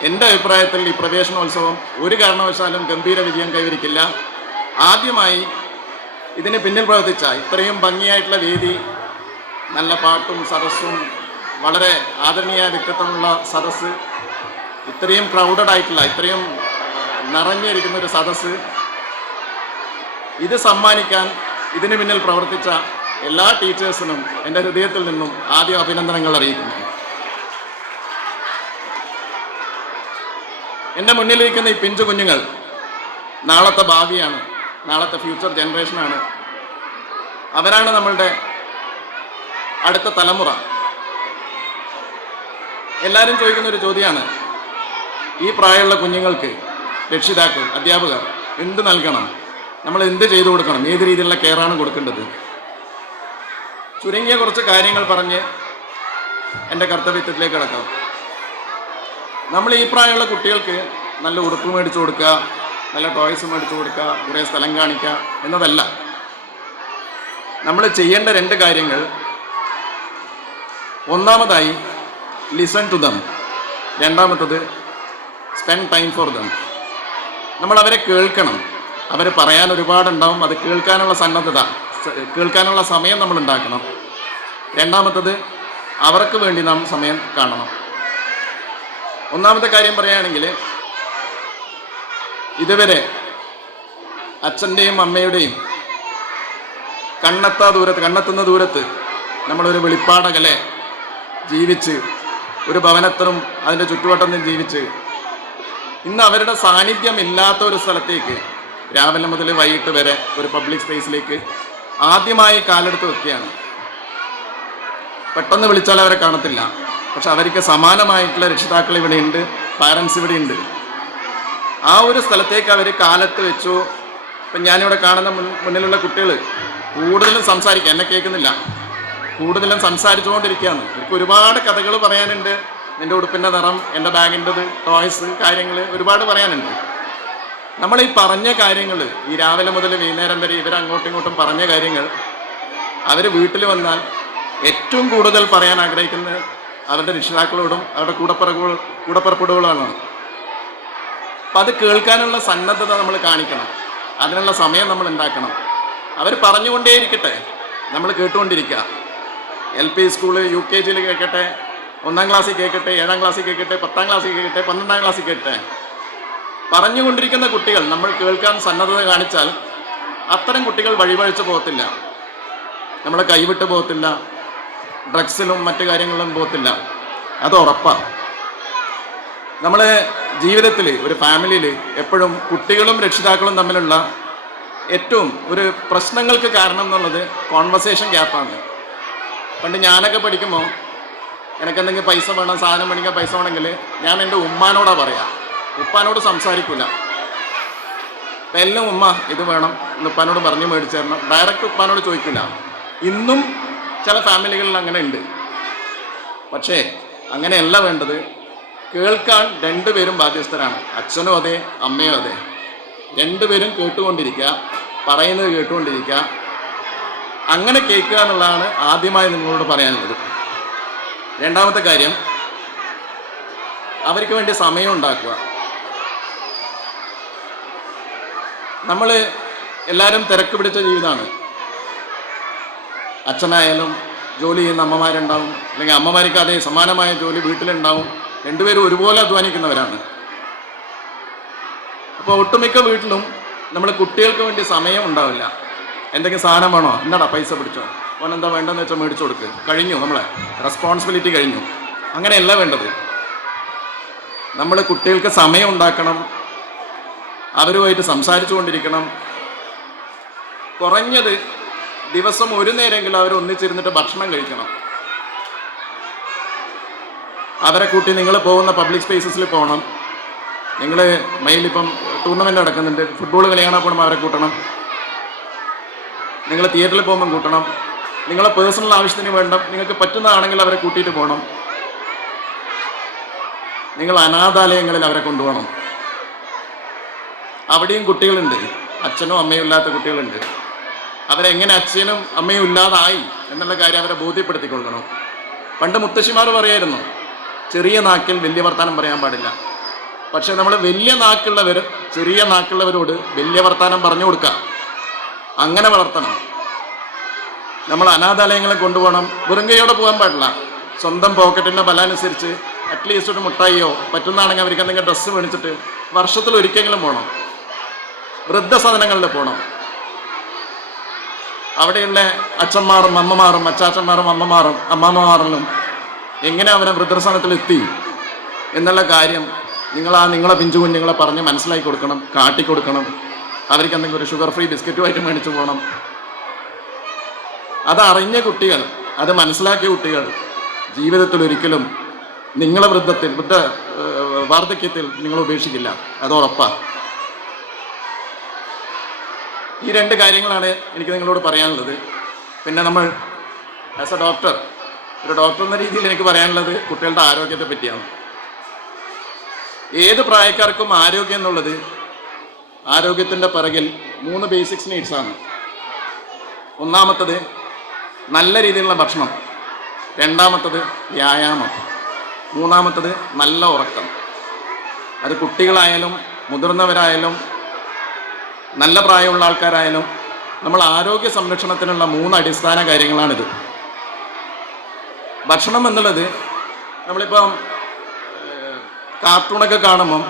എൻ്റെ അഭിപ്രായത്തിൽ ഈ പ്രവേശനോത്സവം ഒരു കാരണവശാലും ഗംഭീര വിജയം കൈവരിക്കില്ല. ആദ്യമായി ഇതിന് പിന്നിൽ പ്രവർത്തിച്ച, ഇത്രയും ഭംഗിയായിട്ടുള്ള വേദി, നല്ല പാട്ടും സദസ്സും, വളരെ ആദരണീയ വ്യക്തിത്വമുള്ള സദസ്സ്, ഇത്രയും ക്രൗഡഡ് ആയിട്ടുള്ള, ഇത്രയും നിറഞ്ഞിരിക്കുന്ന ഒരു സദസ്സ്, ഇത് സമ്മാനിക്കാൻ ഇതിന് പിന്നിൽ പ്രവർത്തിച്ച എല്ലാ ടീച്ചേഴ്സിനും എൻ്റെ ഹൃദയത്തിൽ നിന്നും ആദ്യം അഭിനന്ദനങ്ങൾ അറിയിക്കുന്നു. എൻ്റെ മുന്നിലിരിക്കുന്ന ഈ പിഞ്ചു കുഞ്ഞുങ്ങൾ നാളത്തെ ഭാവിയാണ്, നാളത്തെ ഫ്യൂച്ചർ ജനറേഷനാണ്. അവരാണ് നമ്മളുടെ അടുത്ത തലമുറ. എല്ലാവരും ചോദിക്കുന്ന ഒരു ചോദ്യമാണ്, ഈ പ്രായമുള്ള കുഞ്ഞുങ്ങൾക്ക് രക്ഷിതാക്കൾ, അധ്യാപകർ എന്ത് നൽകണം, നമ്മൾ എന്ത് ചെയ്തു കൊടുക്കണം, ഏത് രീതിയിലുള്ള കെയറാണ് കൊടുക്കേണ്ടത്? ചുരുങ്ങിയ കുറച്ച് കാര്യങ്ങൾ പറഞ്ഞ് എൻ്റെ കർത്തവ്യത്തിലേക്ക് കിടക്കാം. നമ്മൾ ഈ പ്രായമുള്ള കുട്ടികൾക്ക് നല്ല ഉടുപ്പ് മേടിച്ചു കൊടുക്കുക, നല്ല ടോയ്സ് മേടിച്ചു കൊടുക്കുക, കുറേ സ്ഥലം കാണിക്കുക എന്നതല്ല. നമ്മൾ ചെയ്യേണ്ട 2 കാര്യങ്ങൾ. ഒന്നാമതായി ലിസൺ ടു ദം, രണ്ടാമത്തത് സ്പെൻഡ് ടൈം ഫോർ ദം. നമ്മൾ അവരെ കേൾക്കണം. അവർ പറയാൻ ഒരുപാടുണ്ടാവും, അത് കേൾക്കാനുള്ള സന്നദ്ധത, കേൾക്കാനുള്ള സമയം നമ്മൾ ഉണ്ടാക്കണം. രണ്ടാമത്തത് അവർക്ക് വേണ്ടി നാം സമയം കാണണം. ഒന്നാമത്തെ കാര്യം പറയുകയാണെങ്കിൽ, ഇതുവരെ അച്ഛൻ്റെയും അമ്മയുടെയും കണ്ണെത്തുന്ന ദൂരത്ത് നമ്മളൊരു വെളിപ്പാടകലെ ജീവിച്ച് ഒരു ഭവനത്തിനും അതിൻ്റെ ചുറ്റുവട്ടത്തിനും ജീവിച്ച് ഇന്ന് അവരുടെ സാന്നിധ്യം ഇല്ലാത്ത ഒരു സ്ഥലത്തേക്ക് രാവിലെ മുതൽ വൈകിട്ട് വരെ ഒരു പബ്ലിക് സ്പേസിലേക്ക് ആദ്യമായി കാലെടുത്ത് വെക്കുകയാണ്. പെട്ടെന്ന് വിളിച്ചാൽ അവരെ കാണത്തില്ല, പക്ഷെ അവർക്ക് സമാനമായിട്ടുള്ള രക്ഷിതാക്കൾ ഇവിടെയുണ്ട്, പാരൻസ് ഇവിടെയുണ്ട്. ആ ഒരു സ്ഥലത്തേക്ക് അവർ കാലെടുത്ത് വെച്ചു. ഇപ്പം ഞാനിവിടെ കാണുന്ന മുന്നിലുള്ള കുട്ടികൾ കൂടുതലും സംസാരിക്കുക, എന്നെ കേൾക്കുന്നില്ല, കൂടുതലും സംസാരിച്ചുകൊണ്ടിരിക്കുകയാണ്. എനിക്ക് ഒരുപാട് കഥകൾ പറയാനുണ്ട്. എൻ്റെ ഉടുപ്പിൻ്റെ നിറം, എൻ്റെ ബാഗിൻ്റെത്, ടോയ്സ്, കാര്യങ്ങൾ ഒരുപാട് പറയാനുണ്ട്. നമ്മൾ ഈ പറഞ്ഞ കാര്യങ്ങൾ, ഈ രാവിലെ മുതൽ വൈകുന്നേരം വരെ ഇവർ അങ്ങോട്ടും ഇങ്ങോട്ടും പറഞ്ഞ കാര്യങ്ങൾ അവർ വീട്ടിൽ വന്നാൽ ഏറ്റവും കൂടുതൽ പറയാൻ ആഗ്രഹിക്കുന്നത് അവരുടെ രക്ഷിതാക്കളോടും അവരുടെ കൂടപ്പറപ്പുകളാണ്. അപ്പം അത് കേൾക്കാനുള്ള സന്നദ്ധത നമ്മൾ കാണിക്കണം, അതിനുള്ള സമയം നമ്മൾ ഉണ്ടാക്കണം. അവർ പറഞ്ഞുകൊണ്ടേയിരിക്കട്ടെ, നമ്മൾ കേട്ടുകൊണ്ടിരിക്കുക. LP സ്കൂള്, UKG കേൾക്കട്ടെ, 1ാം ക്ലാസ്സിൽ കേൾക്കട്ടെ, 7ാം ക്ലാസ്സിൽ കേൾക്കട്ടെ, 10ാം ക്ലാസ്സിൽ കേൾക്കട്ടെ, 12ാം ക്ലാസ്സിൽ കേൾക്കട്ടെ. പറഞ്ഞുകൊണ്ടിരിക്കുന്ന കുട്ടികൾ നമ്മൾ കേൾക്കാൻ സന്നദ്ധത കാണിച്ചാൽ അത്തരം കുട്ടികൾ വഴിവഴിച്ച് പോകത്തില്ല, നമ്മളെ കൈവിട്ട് പോകത്തില്ല, ഡ്രഗ്സിലും മറ്റു കാര്യങ്ങളിലും പോകത്തില്ല. അത് ഉറപ്പാണ്. നമ്മളെ ജീവിതത്തിൽ ഒരു ഫാമിലിയിൽ എപ്പോഴും കുട്ടികളും രക്ഷിതാക്കളും തമ്മിലുള്ള ഏറ്റവും ഒരു പ്രശ്നങ്ങൾക്ക് കാരണം എന്നുള്ളത് കോൺവെർസേഷൻ ഗ്യാപ്പാണ്. പണ്ട് ഞാനൊക്കെ പഠിക്കുമ്പോൾ എനിക്കെന്തെങ്കിലും പൈസ വേണം, സാധനം മേടിക്കാൻ പൈസ വേണമെങ്കിൽ ഞാൻ എൻ്റെ ഉമ്മാനോടാണ് പറയാം, ഉപ്പാനോട് സംസാരിക്കില്ല. അപ്പം എല്ലാം ഉമ്മ ഇത് വേണം എന്ന് ഉപ്പാനോട് പറഞ്ഞ് മേടിച്ചു തരണം, ഡയറക്റ്റ് ഉപ്പാനോട് ചോദിക്കില്ല. ഇന്നും ചില ഫാമിലികളിൽ അങ്ങനെ ഉണ്ട്. പക്ഷേ അങ്ങനെയല്ല വേണ്ടത്. കേൾക്കാൻ രണ്ടുപേരും ബാധ്യസ്ഥരാണ്, അച്ഛനും അതെ അമ്മയും അതെ. രണ്ടുപേരും കേട്ടുകൊണ്ടിരിക്കുക, പറയുന്നത് കേട്ടുകൊണ്ടിരിക്കുക. അങ്ങനെ കേൾക്കുക എന്നുള്ളതാണ് ആദ്യമായി നിങ്ങളോട് പറയാനുള്ളത്. രണ്ടാമത്തെ കാര്യം, അവർക്ക് വേണ്ടി സമയം ഉണ്ടാക്കുക. നമ്മൾ എല്ലാവരും തിരക്ക് പിടിച്ച ജീവിതമാണ്. അച്ഛനായാലും ജോലി ചെയ്യുന്ന അമ്മമാരുണ്ടാവും, അല്ലെങ്കിൽ അമ്മമാർക്ക് അതേ സമാനമായ ജോലി വീട്ടിലുണ്ടാവും. രണ്ടുപേരും ഒരുപോലെ അധ്വാനിക്കുന്നവരാണ്. അപ്പോൾ ഒട്ടുമിക്ക വീട്ടിലും നമ്മൾ കുട്ടികൾക്ക് വേണ്ടി സമയം ഉണ്ടാവില്ല. എന്തെങ്കിലും സാധനം വേണോ, എന്നാടാ പൈസ പിടിച്ചോ, ഓൻ എന്താ വേണ്ടതെന്ന് വെച്ചാൽ മേടിച്ചു കൊടുക്ക്, കഴിഞ്ഞു, നമ്മളെ റെസ്പോൺസിബിലിറ്റി കഴിഞ്ഞു. അങ്ങനെയല്ല വേണ്ടത്. നമ്മൾ കുട്ടികൾക്ക് സമയം ഉണ്ടാക്കണം, അവരുമായിട്ട് സംസാരിച്ചു കൊണ്ടിരിക്കണം. കുറഞ്ഞത് ദിവസം ഒരു നേരമെങ്കിലും അവർ ഒന്നിച്ചിരുന്നിട്ട് ഭക്ഷണം കഴിക്കണം. അവരെ കൂട്ടി നിങ്ങൾ പോകുന്ന പബ്ലിക് സ്പേസസിൽ പോകണം. നിങ്ങൾ മൈലിപ്പം ടൂർണമെൻ്റ് നടക്കുന്നുണ്ട്, ഫുട്ബോൾ കളി കാണാൻ പോകുമ്പോൾ അവരെ കൂട്ടണം. നിങ്ങൾ തിയേറ്ററിൽ പോകുമ്പം കൂട്ടണം. നിങ്ങളെ പേഴ്സണൽ ആവശ്യത്തിന് വേണ്ട നിങ്ങൾക്ക് പറ്റുന്നതാണെങ്കിൽ അവരെ കൂട്ടിയിട്ട് പോകണം. നിങ്ങൾ അനാഥാലയങ്ങളിൽ അവരെ കൊണ്ടുപോകണം. അവിടെയും കുട്ടികളുണ്ട്, അച്ഛനും അമ്മയും ഇല്ലാത്ത കുട്ടികളുണ്ട്. അവരെങ്ങനെ അച്ഛനും അമ്മയും ഇല്ലാതായി എന്നുള്ള കാര്യം അവരെ ബോധ്യപ്പെടുത്തി കൊടുക്കണം. പണ്ട് മുത്തശ്ശിമാർ പറയായിരുന്നു, ചെറിയ നാക്കിൽ വലിയ വർത്താനം പറയാൻ പാടില്ല. പക്ഷെ നമ്മൾ വലിയ നാക്കുള്ളവർ ചെറിയ നാക്കുള്ളവരോട് വലിയ വർത്താനം പറഞ്ഞു കൊടുക്കുക, അങ്ങനെ വളർത്തണം. നമ്മൾ അനാഥാലയങ്ങളെ കൊണ്ടുപോകണം. വെറും കൈയോടെ പോകാൻ പാടില്ല. സ്വന്തം പോക്കറ്റിൻ്റെ ബലാനുസരിച്ച് അറ്റ്ലീസ്റ്റ് ഒരു മുട്ടായിയോ പറ്റുന്നതാണെങ്കിൽ അവർക്ക് എന്തെങ്കിലും ഡ്രസ്സ് മേടിച്ചിട്ട് വർഷത്തിൽ ഒരിക്കലെങ്കിലും പോകണം. വൃദ്ധസദനങ്ങളിൽ പോകണം. അവിടെയുള്ള അച്ഛന്മാരും അമ്മമാരും, അച്ചാച്ചന്മാരും അമ്മമാരും അമ്മമാരിലും എങ്ങനെ അവരെ വൃദ്ധസദനത്തിൽ എത്തി എന്നുള്ള കാര്യം നിങ്ങളെ പിഞ്ചു കുഞ്ഞുങ്ങളെ പറഞ്ഞ് മനസ്സിലാക്കി കൊടുക്കണം, കാട്ടിക്കൊടുക്കണം. അവർക്ക് എന്തെങ്കിലും ഒരു ഷുഗർ ഫ്രീ ബിസ്ക്കറ്റുമായിട്ട് മേടിച്ചു പോകണം. അതറിഞ്ഞ കുട്ടികൾ, അത് മനസ്സിലാക്കിയ കുട്ടികൾ ജീവിതത്തിൽ ഒരിക്കലും നിങ്ങളെ വാർദ്ധക്യത്തിൽ നിങ്ങൾ ഉപേക്ഷിക്കില്ല, അത് ഉറപ്പാണ്. ഈ രണ്ട് കാര്യങ്ങളാണ് എനിക്ക് നിങ്ങളോട് പറയാനുള്ളത്. പിന്നെ നമ്മൾ ആസ് എ ഡോക്ടർ, ഒരു ഡോക്ടർ എന്ന രീതിയിൽ എനിക്ക് പറയാനുള്ളത് കുട്ടികളുടെ ആരോഗ്യത്തെ പറ്റിയാണ്. ഏത് പ്രായക്കാർക്കും ആരോഗ്യം എന്നുള്ളത് ആരോഗ്യത്തിൻ്റെ പിറകിൽ 3 ബേസിക്സ് നീഡ്സാണ്. ഒന്നാമത്തത് നല്ല രീതിയിലുള്ള ഭക്ഷണം, രണ്ടാമത്തത് വ്യായാമം, മൂന്നാമത്തത് നല്ല ഉറക്കം. അത് കുട്ടികളായാലും മുതിർന്നവരായാലും നല്ല പ്രായമുള്ള ആൾക്കാരായാലും നമ്മൾ ആരോഗ്യ സംരക്ഷണത്തിനുള്ള 3 അടിസ്ഥാന കാര്യങ്ങളാണിത്. ഭക്ഷണം എന്നുള്ളത് നമ്മളിപ്പം കാർട്ടൂണൊക്കെ കാണുമ്പം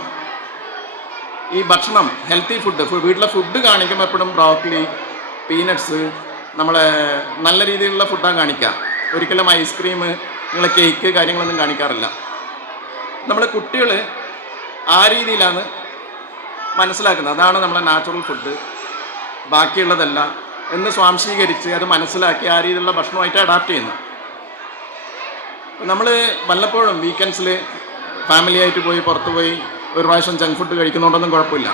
ഈ ഭക്ഷണം ഹെൽത്തി ഫുഡ് വീട്ടിലെ ഫുഡ് കാണിക്കുമ്പോൾ എപ്പോഴും ബ്രോക്കലി, പീനട്സ്, നമ്മളെ നല്ല രീതിയിലുള്ള ഫുഡാണ് കാണിക്കുക. ഒരിക്കലും ഐസ്ക്രീം, നിങ്ങളെ കേക്ക് കാര്യങ്ങളൊന്നും കാണിക്കാറില്ല. നമ്മൾ കുട്ടികൾ ആ രീതിയിലാണ് മനസ്സിലാക്കുന്നത്. അതാണ് നമ്മളെ നാച്ചുറൽ ഫുഡ്, ബാക്കിയുള്ളതല്ല എന്ന് സ്വാംശീകരിച്ച് അത് മനസ്സിലാക്കി ആ രീതിയിലുള്ള ഭക്ഷണമായിട്ട് അഡാപ്റ്റ് ചെയ്യുന്നു. നമ്മൾ വല്ലപ്പോഴും വീക്കെൻഡ്സിൽ ഫാമിലി ആയിട്ട് പോയി പുറത്ത് പോയി ഒരു പ്രാവശ്യം ജങ്ക് ഫുഡ് കഴിക്കുന്നതുകൊണ്ടൊന്നും കുഴപ്പമില്ല.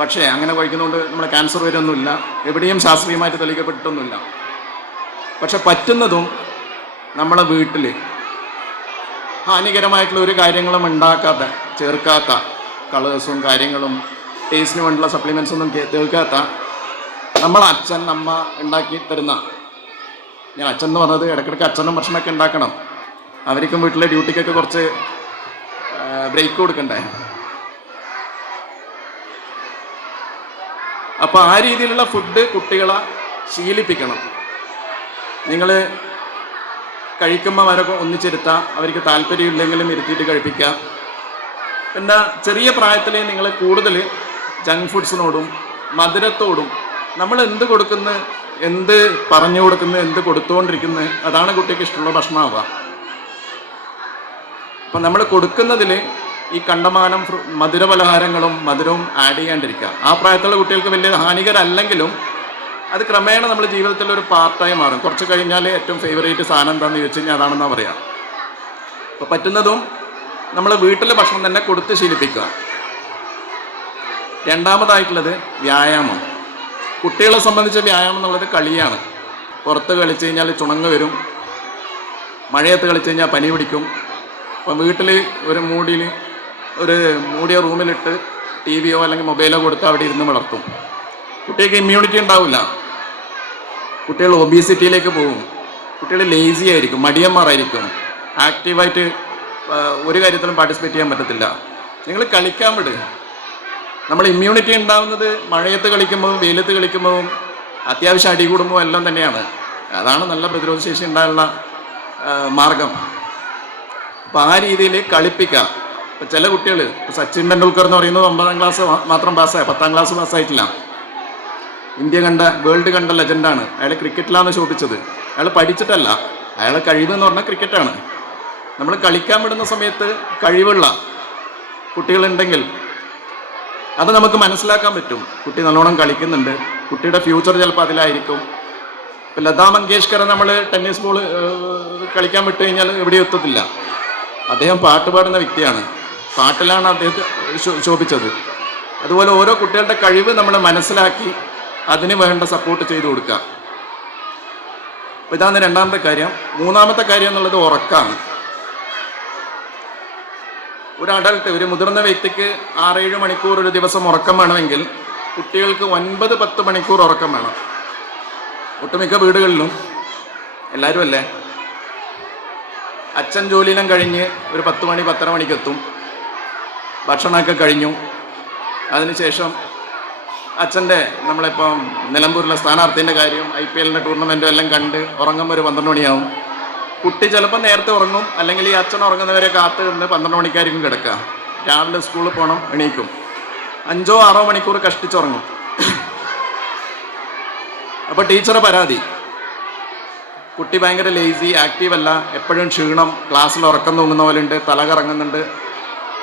പക്ഷേ അങ്ങനെ കഴിക്കുന്നതുകൊണ്ട് നമ്മൾ ക്യാൻസർ വരുമൊന്നുമില്ല, എവിടെയും ശാസ്ത്രീയമായിട്ട് തെളിയിക്കപ്പെട്ടിട്ടൊന്നുമില്ല. പക്ഷെ പറ്റുന്നതും നമ്മളെ വീട്ടിൽ ഹാനികരമായിട്ടുള്ള ഒരു കാര്യങ്ങളും ഉണ്ടാക്കാത്ത, ചേർക്കാത്ത, കളേഴ്സും കാര്യങ്ങളും ടേസ്റ്റിന് വേണ്ടിയുള്ള സപ്ലിമെൻറ്റ്സ് ഒന്നും ചേർക്കാത്ത നമ്മളെ അച്ഛൻ അമ്മ ഉണ്ടാക്കി തരുന്ന, ഞാൻ അച്ഛൻ എന്ന് പറഞ്ഞത് ഇടയ്ക്കിടയ്ക്ക് അച്ഛനും ഭക്ഷണമൊക്കെ ഉണ്ടാക്കണം, അവർക്കും വീട്ടിലെ ഡ്യൂട്ടിക്കൊക്കെ കുറച്ച് ബ്രേക്ക് കൊടുക്കണ്ടേ. അപ്പോൾ ആ രീതിയിലുള്ള ഫുഡ് കുട്ടികളെ ശീലിപ്പിക്കണം. നിങ്ങൾ കഴിക്കുമ്പോൾ അവരൊക്കെ ഒന്നിച്ചിരുത്തുക, അവർക്ക് താല്പര്യമില്ലെങ്കിലും ഇരുത്തിയിട്ട് കഴിപ്പിക്കുക. പിന്നെ ചെറിയ പ്രായത്തിൽ നിങ്ങൾ കൂടുതൽ ജങ്ക് ഫുഡ്സിനോടും മധുരത്തോടും നമ്മൾ എന്ത് കൊടുക്കുന്നു, എന്ത് പറഞ്ഞു കൊടുക്കുന്നു, എന്ത് കൊടുത്തുകൊണ്ടിരിക്കുന്നു, അതാണ് കുട്ടിക്ക് ഇഷ്ടമുള്ള ഭക്ഷണമാവുക. അപ്പം നമ്മൾ കൊടുക്കുന്നതിൽ ഈ കണ്ടമാനം മധുരപലഹാരങ്ങളും മധുരവും ആഡ് ചെയ്യാണ്ടിരിക്കുക. ആ പ്രായത്തിലുള്ള കുട്ടികൾക്ക് വലിയ ഹാനികരമല്ലെങ്കിലും അത് ക്രമേണ നമ്മൾ ജീവിതത്തിൽ ഒരു പാർട്ടായി മാറും. കുറച്ച് കഴിഞ്ഞാൽ ഏറ്റവും ഫേവറേറ്റ് സാധനം എന്താണെന്ന് ചോദിച്ചു കഴിഞ്ഞാൽ അതാണെന്നാണ് പറയാം. അപ്പോൾ പറ്റുന്നതും നമ്മൾ വീട്ടിലെ ഭക്ഷണം തന്നെ കൊടുത്ത് ശീലിപ്പിക്കുക. രണ്ടാമതായിട്ടുള്ളത് വ്യായാമം. കുട്ടികളെ സംബന്ധിച്ച് വ്യായാമം എന്നുള്ളത് കളിയാണ്. പുറത്ത് കളിച്ച് കഴിഞ്ഞാൽ ചുണങ്ങ് വരും, മഴയത്ത് കളിച്ച് കഴിഞ്ഞാൽ പനി പിടിക്കും. അപ്പം വീട്ടിൽ ഒരു മൂടിയ റൂമിലിട്ട് ടിവിയോ അല്ലെങ്കിൽ മൊബൈലോ കൊടുത്ത് അവിടെ ഇരുന്ന് വളർത്തും. കുട്ടികൾക്ക് ഇമ്മ്യൂണിറ്റി ഉണ്ടാവില്ല, കുട്ടികൾ ഒബീസിറ്റിയിലേക്ക് പോകും, കുട്ടികൾ ലേസി ആയിരിക്കും, മടിയന്മാരായിരിക്കും, ആക്റ്റീവായിട്ട് ഒരു കാര്യത്തിലും പാർട്ടിസിപ്പേറ്റ് ചെയ്യാൻ പറ്റത്തില്ല. നിങ്ങൾ കളിക്കാൻ വിട്. നമ്മൾ ഇമ്മ്യൂണിറ്റി ഉണ്ടാകുന്നത് മഴയത്ത് കളിക്കുമ്പോഴും വെയിലത്ത് കളിക്കുമ്പോഴും അത്യാവശ്യം അടി കൂടുമ്പോൾ എല്ലാം തന്നെയാണ്. അതാണ് നല്ല പ്രതിരോധശേഷി ഉണ്ടാകാനുള്ള മാർഗം. അപ്പോൾ ആ രീതിയിൽ കളിപ്പിക്കുക. ഇപ്പം ചില കുട്ടികൾ, സച്ചിൻ ടെണ്ടുൽക്കർ എന്ന് പറയുന്നത് 9ാം ക്ലാസ് മാത്രം പാസ്സായി, 10ാം ക്ലാസ് പാസ്സായിട്ടില്ല. വേൾഡ് കണ്ട ലെജൻഡാണ്. അയാൾ ക്രിക്കറ്റിലാണ് ശോഭിച്ചത്. അയാൾ പഠിച്ചിട്ടല്ല, അയാളെ കഴിവ് എന്ന് പറഞ്ഞാൽ ക്രിക്കറ്റാണ്. നമ്മൾ കളിക്കാൻ വിടുന്ന സമയത്ത് കഴിവുള്ള കുട്ടികളുണ്ടെങ്കിൽ അത് നമുക്ക് മനസ്സിലാക്കാൻ പറ്റും. കുട്ടി നല്ലോണം കളിക്കുന്നുണ്ട്, കുട്ടിയുടെ ഫ്യൂച്ചർ ചിലപ്പോൾ അതിലായിരിക്കും. ഇപ്പം ലതാ മങ്കേഷ്കറെ നമ്മൾ ടെന്നീസ് ബോൾ കളിക്കാൻ വിട്ട് കഴിഞ്ഞാൽ എവിടെയും എത്തത്തില്ല. അദ്ദേഹം പാട്ട് പാടുന്ന വ്യക്തിയാണ്, പാട്ടിലാണ് അദ്ദേഹത്തെ ശോഭിച്ചത്. അതുപോലെ ഓരോ കുട്ടികളുടെ കഴിവ് നമ്മൾ മനസ്സിലാക്കി അതിന് വേണ്ട സപ്പോർട്ട് ചെയ്തു കൊടുക്കുക. അപ്പോൾ ഇതാണ് രണ്ടാമത്തെ കാര്യം. മൂന്നാമത്തെ കാര്യം എന്നുള്ളത് ഉറക്കമാണ്. ഒരു അഡൾട്ട്, ഒരു മുതിർന്ന വ്യക്തിക്ക് 6-7 മണിക്കൂർ ഒരു ദിവസം ഉറക്കം വേണമെങ്കിൽ കുട്ടികൾക്ക് 9-10 മണിക്കൂർ ഉറക്കം വേണം. ഒട്ടുമിക്ക വീടുകളിലും എല്ലാവരും അല്ലേ, അച്ഛൻ ജോലിയെല്ലാം കഴിഞ്ഞ് ഒരു 10 മണി 10:30 മണിക്ക് എത്തും, ഭക്ഷണമൊക്കെ കഴിഞ്ഞു. അതിനുശേഷം അച്ഛൻ്റെ നമ്മളിപ്പം നിലമ്പൂരിലെ സ്ഥാനാർത്ഥിൻ്റെ കാര്യം, IPL-ൻ്റെ ടൂർണമെൻറ്റും എല്ലാം കണ്ട് ഉറങ്ങുമ്പോൾ ഒരു 12 മണിയാവും. കുട്ടി ചിലപ്പോൾ നേരത്തെ ഉറങ്ങും, അല്ലെങ്കിൽ ഈ അച്ഛൻ ഉറങ്ങുന്നവരെ കാത്ത് നിന്ന് 12 മണിക്കായിരിക്കും കിടക്കുക. രാവിലെ സ്കൂളിൽ പോകണം, എണീക്കും, 5-6 മണിക്കൂർ കഷ്ടിച്ചുറങ്ങും. അപ്പോൾ ടീച്ചറെ പരാതി, കുട്ടി ഭയങ്കര ലേസി, ആക്റ്റീവ് അല്ല, എപ്പോഴും ക്ഷീണം, ക്ലാസ്സിൽ ഉറക്കം തൂങ്ങുന്ന പോലെ ഉണ്ട്, തല കറങ്ങുന്നുണ്ട്.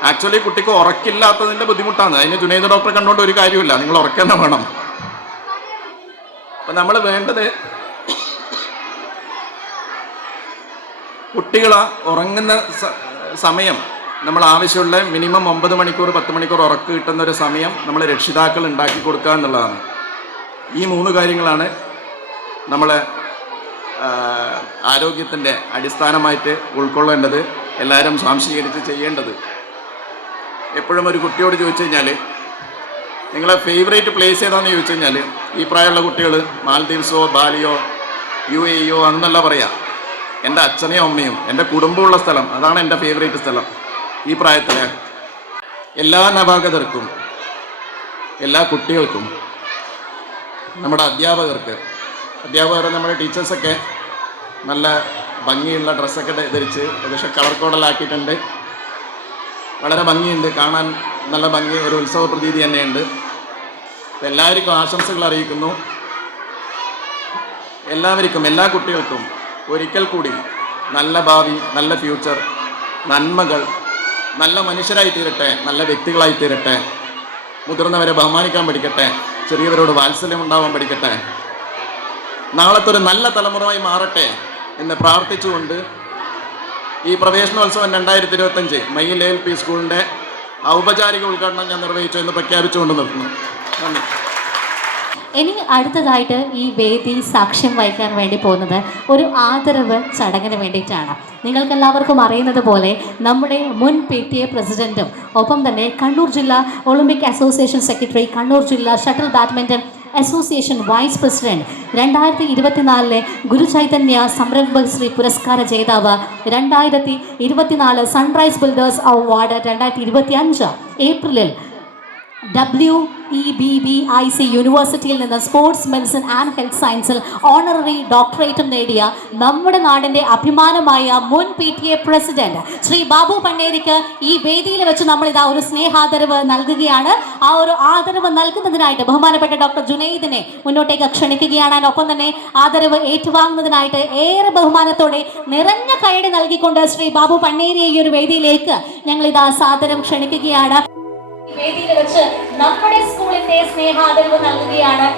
ആക്ച്വലി കുട്ടിക്ക് ഉറക്കില്ലാത്തതിൻ്റെ ബുദ്ധിമുട്ടാണ്. അതിന് ജുനൈദ് ഡോക്ടറെ കണ്ടുകൊണ്ട് ഒരു കാര്യമില്ല, നിങ്ങൾ ഉറക്കം തന്നെ വേണം. അപ്പം നമ്മൾ വേണ്ടത് കുട്ടികളെ ഉറങ്ങുന്ന സമയം നമ്മൾ ആവശ്യമുള്ള മിനിമം 9 മണിക്കൂർ 10 മണിക്കൂർ ഉറക്ക് കിട്ടുന്ന ഒരു സമയം നമ്മൾ രക്ഷിതാക്കൾ ഉണ്ടാക്കി കൊടുക്കുക എന്നുള്ളതാണ്. ഈ 3 കാര്യങ്ങളാണ് നമ്മളെ ആരോഗ്യത്തിൻ്റെ അടിസ്ഥാനമായിട്ട് ഉൾക്കൊള്ളേണ്ടത്, എല്ലാവരും സ്വാംശീകരിച്ച് ചെയ്യേണ്ടത്. എപ്പോഴും ഒരു കുട്ടിയോട് ചോദിച്ചു കഴിഞ്ഞാൽ നിങ്ങളെ ഫേവറേറ്റ് പ്ലേസ് ഏതാണെന്ന് ചോദിച്ചു കഴിഞ്ഞാൽ ഈ പ്രായമുള്ള കുട്ടികൾ മാൽദീവ്സോ ബാലിയോ UAEയോ അന്നല്ല പറയാം, എൻ്റെ അച്ഛനെയും അമ്മയും എൻ്റെ കുടുംബമുള്ള സ്ഥലം, അതാണ് എൻ്റെ ഫേവറേറ്റ് സ്ഥലം. ഈ പ്രായത്തിലെ എല്ലാ നവാഗതർക്കും, എല്ലാ കുട്ടികൾക്കും, നമ്മുടെ അധ്യാപകർ നമ്മുടെ ടീച്ചേഴ്സൊക്കെ നല്ല ഭംഗിയുള്ള ഡ്രസ്സൊക്കെ ധരിച്ച് ഏകദേശം കളർ കോഡെല്ലാം ആക്കിയിട്ടുണ്ട്. വളരെ ഭംഗിയുണ്ട്, കാണാൻ നല്ല ഭംഗി, ഒരു ഉത്സവ പ്രതീതി തന്നെയുണ്ട്. എല്ലാവർക്കും ആശംസകൾ അറിയിക്കുന്നു. എല്ലാവർക്കും, എല്ലാ കുട്ടികൾക്കും ഒരിക്കൽ കൂടി നല്ല ഭാവി, നല്ല ഫ്യൂച്ചർ, നന്മകൾ, നല്ല മനുഷ്യരായി തീരട്ടെ, നല്ല വ്യക്തികളായി തീരട്ടെ, മുതിർന്നവരെ ബഹുമാനിക്കാൻ പഠിക്കട്ടെ, ചെറിയവരോട് വാത്സല്യം ഉണ്ടാവാൻ പഠിക്കട്ടെ, നാളത്തെ ഒരു നല്ല തലമുറയായി മാറട്ടെ എന്ന് പ്രാർത്ഥിച്ചുകൊണ്ട് ഈ പ്രവേശനോത്സവം 2025 മയിൽ ALP സ്കൂളിൻ്റെ ഔപചാരിക ഉദ്ഘാടനം ഞാൻ നിർവഹിച്ചു എന്ന് പ്രഖ്യാപിച്ചുകൊണ്ട് നിർത്തുന്നു. നന്ദി. ഇനി അടുത്തതായിട്ട് ഈ വേദി സാക്ഷ്യം വഹിക്കാൻ വേണ്ടി പോകുന്നത് ഒരു ആദരവ് ചടങ്ങിന് വേണ്ടിയിട്ടാണ്. നിങ്ങൾക്കെല്ലാവർക്കും അറിയുന്നത് പോലെ നമ്മുടെ മുൻ PTA പ്രസിഡൻറ്റും ഒപ്പം തന്നെ കണ്ണൂർ ജില്ലാ ഒളിമ്പിക് അസോസിയേഷൻ സെക്രട്ടറി, കണ്ണൂർ ജില്ലാ shuttle badminton association vice president, 2024 ഗുരുചൈതന്യ സംരംഭശ്രീ പുരസ്കാര ജേതാവ്, 2024 സൺറൈസ് ബിൽഡേഴ്സ് അവാർഡ്, 2025 ഏപ്രിലിൽ WEBBIC യൂണിവേഴ്സിറ്റിയിൽ നിന്ന് സ്പോർട്സ് മെഡിസിൻ ആൻഡ് ഹെൽത്ത് സയൻസിൽ ഓണററി ഡോക്ടറേറ്റും നേടിയ നമ്മുടെ നാടിൻ്റെ അഭിമാനമായ മുൻ PTA പ്രസിഡന്റ് ശ്രീ ബാബു പണ്ണേരിക്ക് ഈ വേദിയിൽ വെച്ച് നമ്മളിതാ ഒരു സ്നേഹാദരവ് നൽകുകയാണ്. ആ ഒരു ആദരവ് നൽകുന്നതിനായിട്ട് ബഹുമാനപ്പെട്ട ഡോക്ടർ ജുനൈദിനെ മുന്നോട്ടേക്ക് ക്ഷണിക്കുകയാണ്. ഒപ്പം തന്നെ ആദരവ് ഏറ്റുവാങ്ങുന്നതിനായിട്ട് ഏറെ ബഹുമാനത്തോടെ നിറഞ്ഞ കൈയടി നൽകിക്കൊണ്ട് ശ്രീ ബാബു പണ്ണേരിയെ ഈ ഒരു വേദിയിലേക്ക് ഞങ്ങളിതാ സാദരം ക്ഷണിക്കുകയാണ്. വേദിയിൽ വെച്ച് നമ്മുടെ സ്കൂളിന്റെ സ്നേഹാദരവ് നൽകുകയാണ്.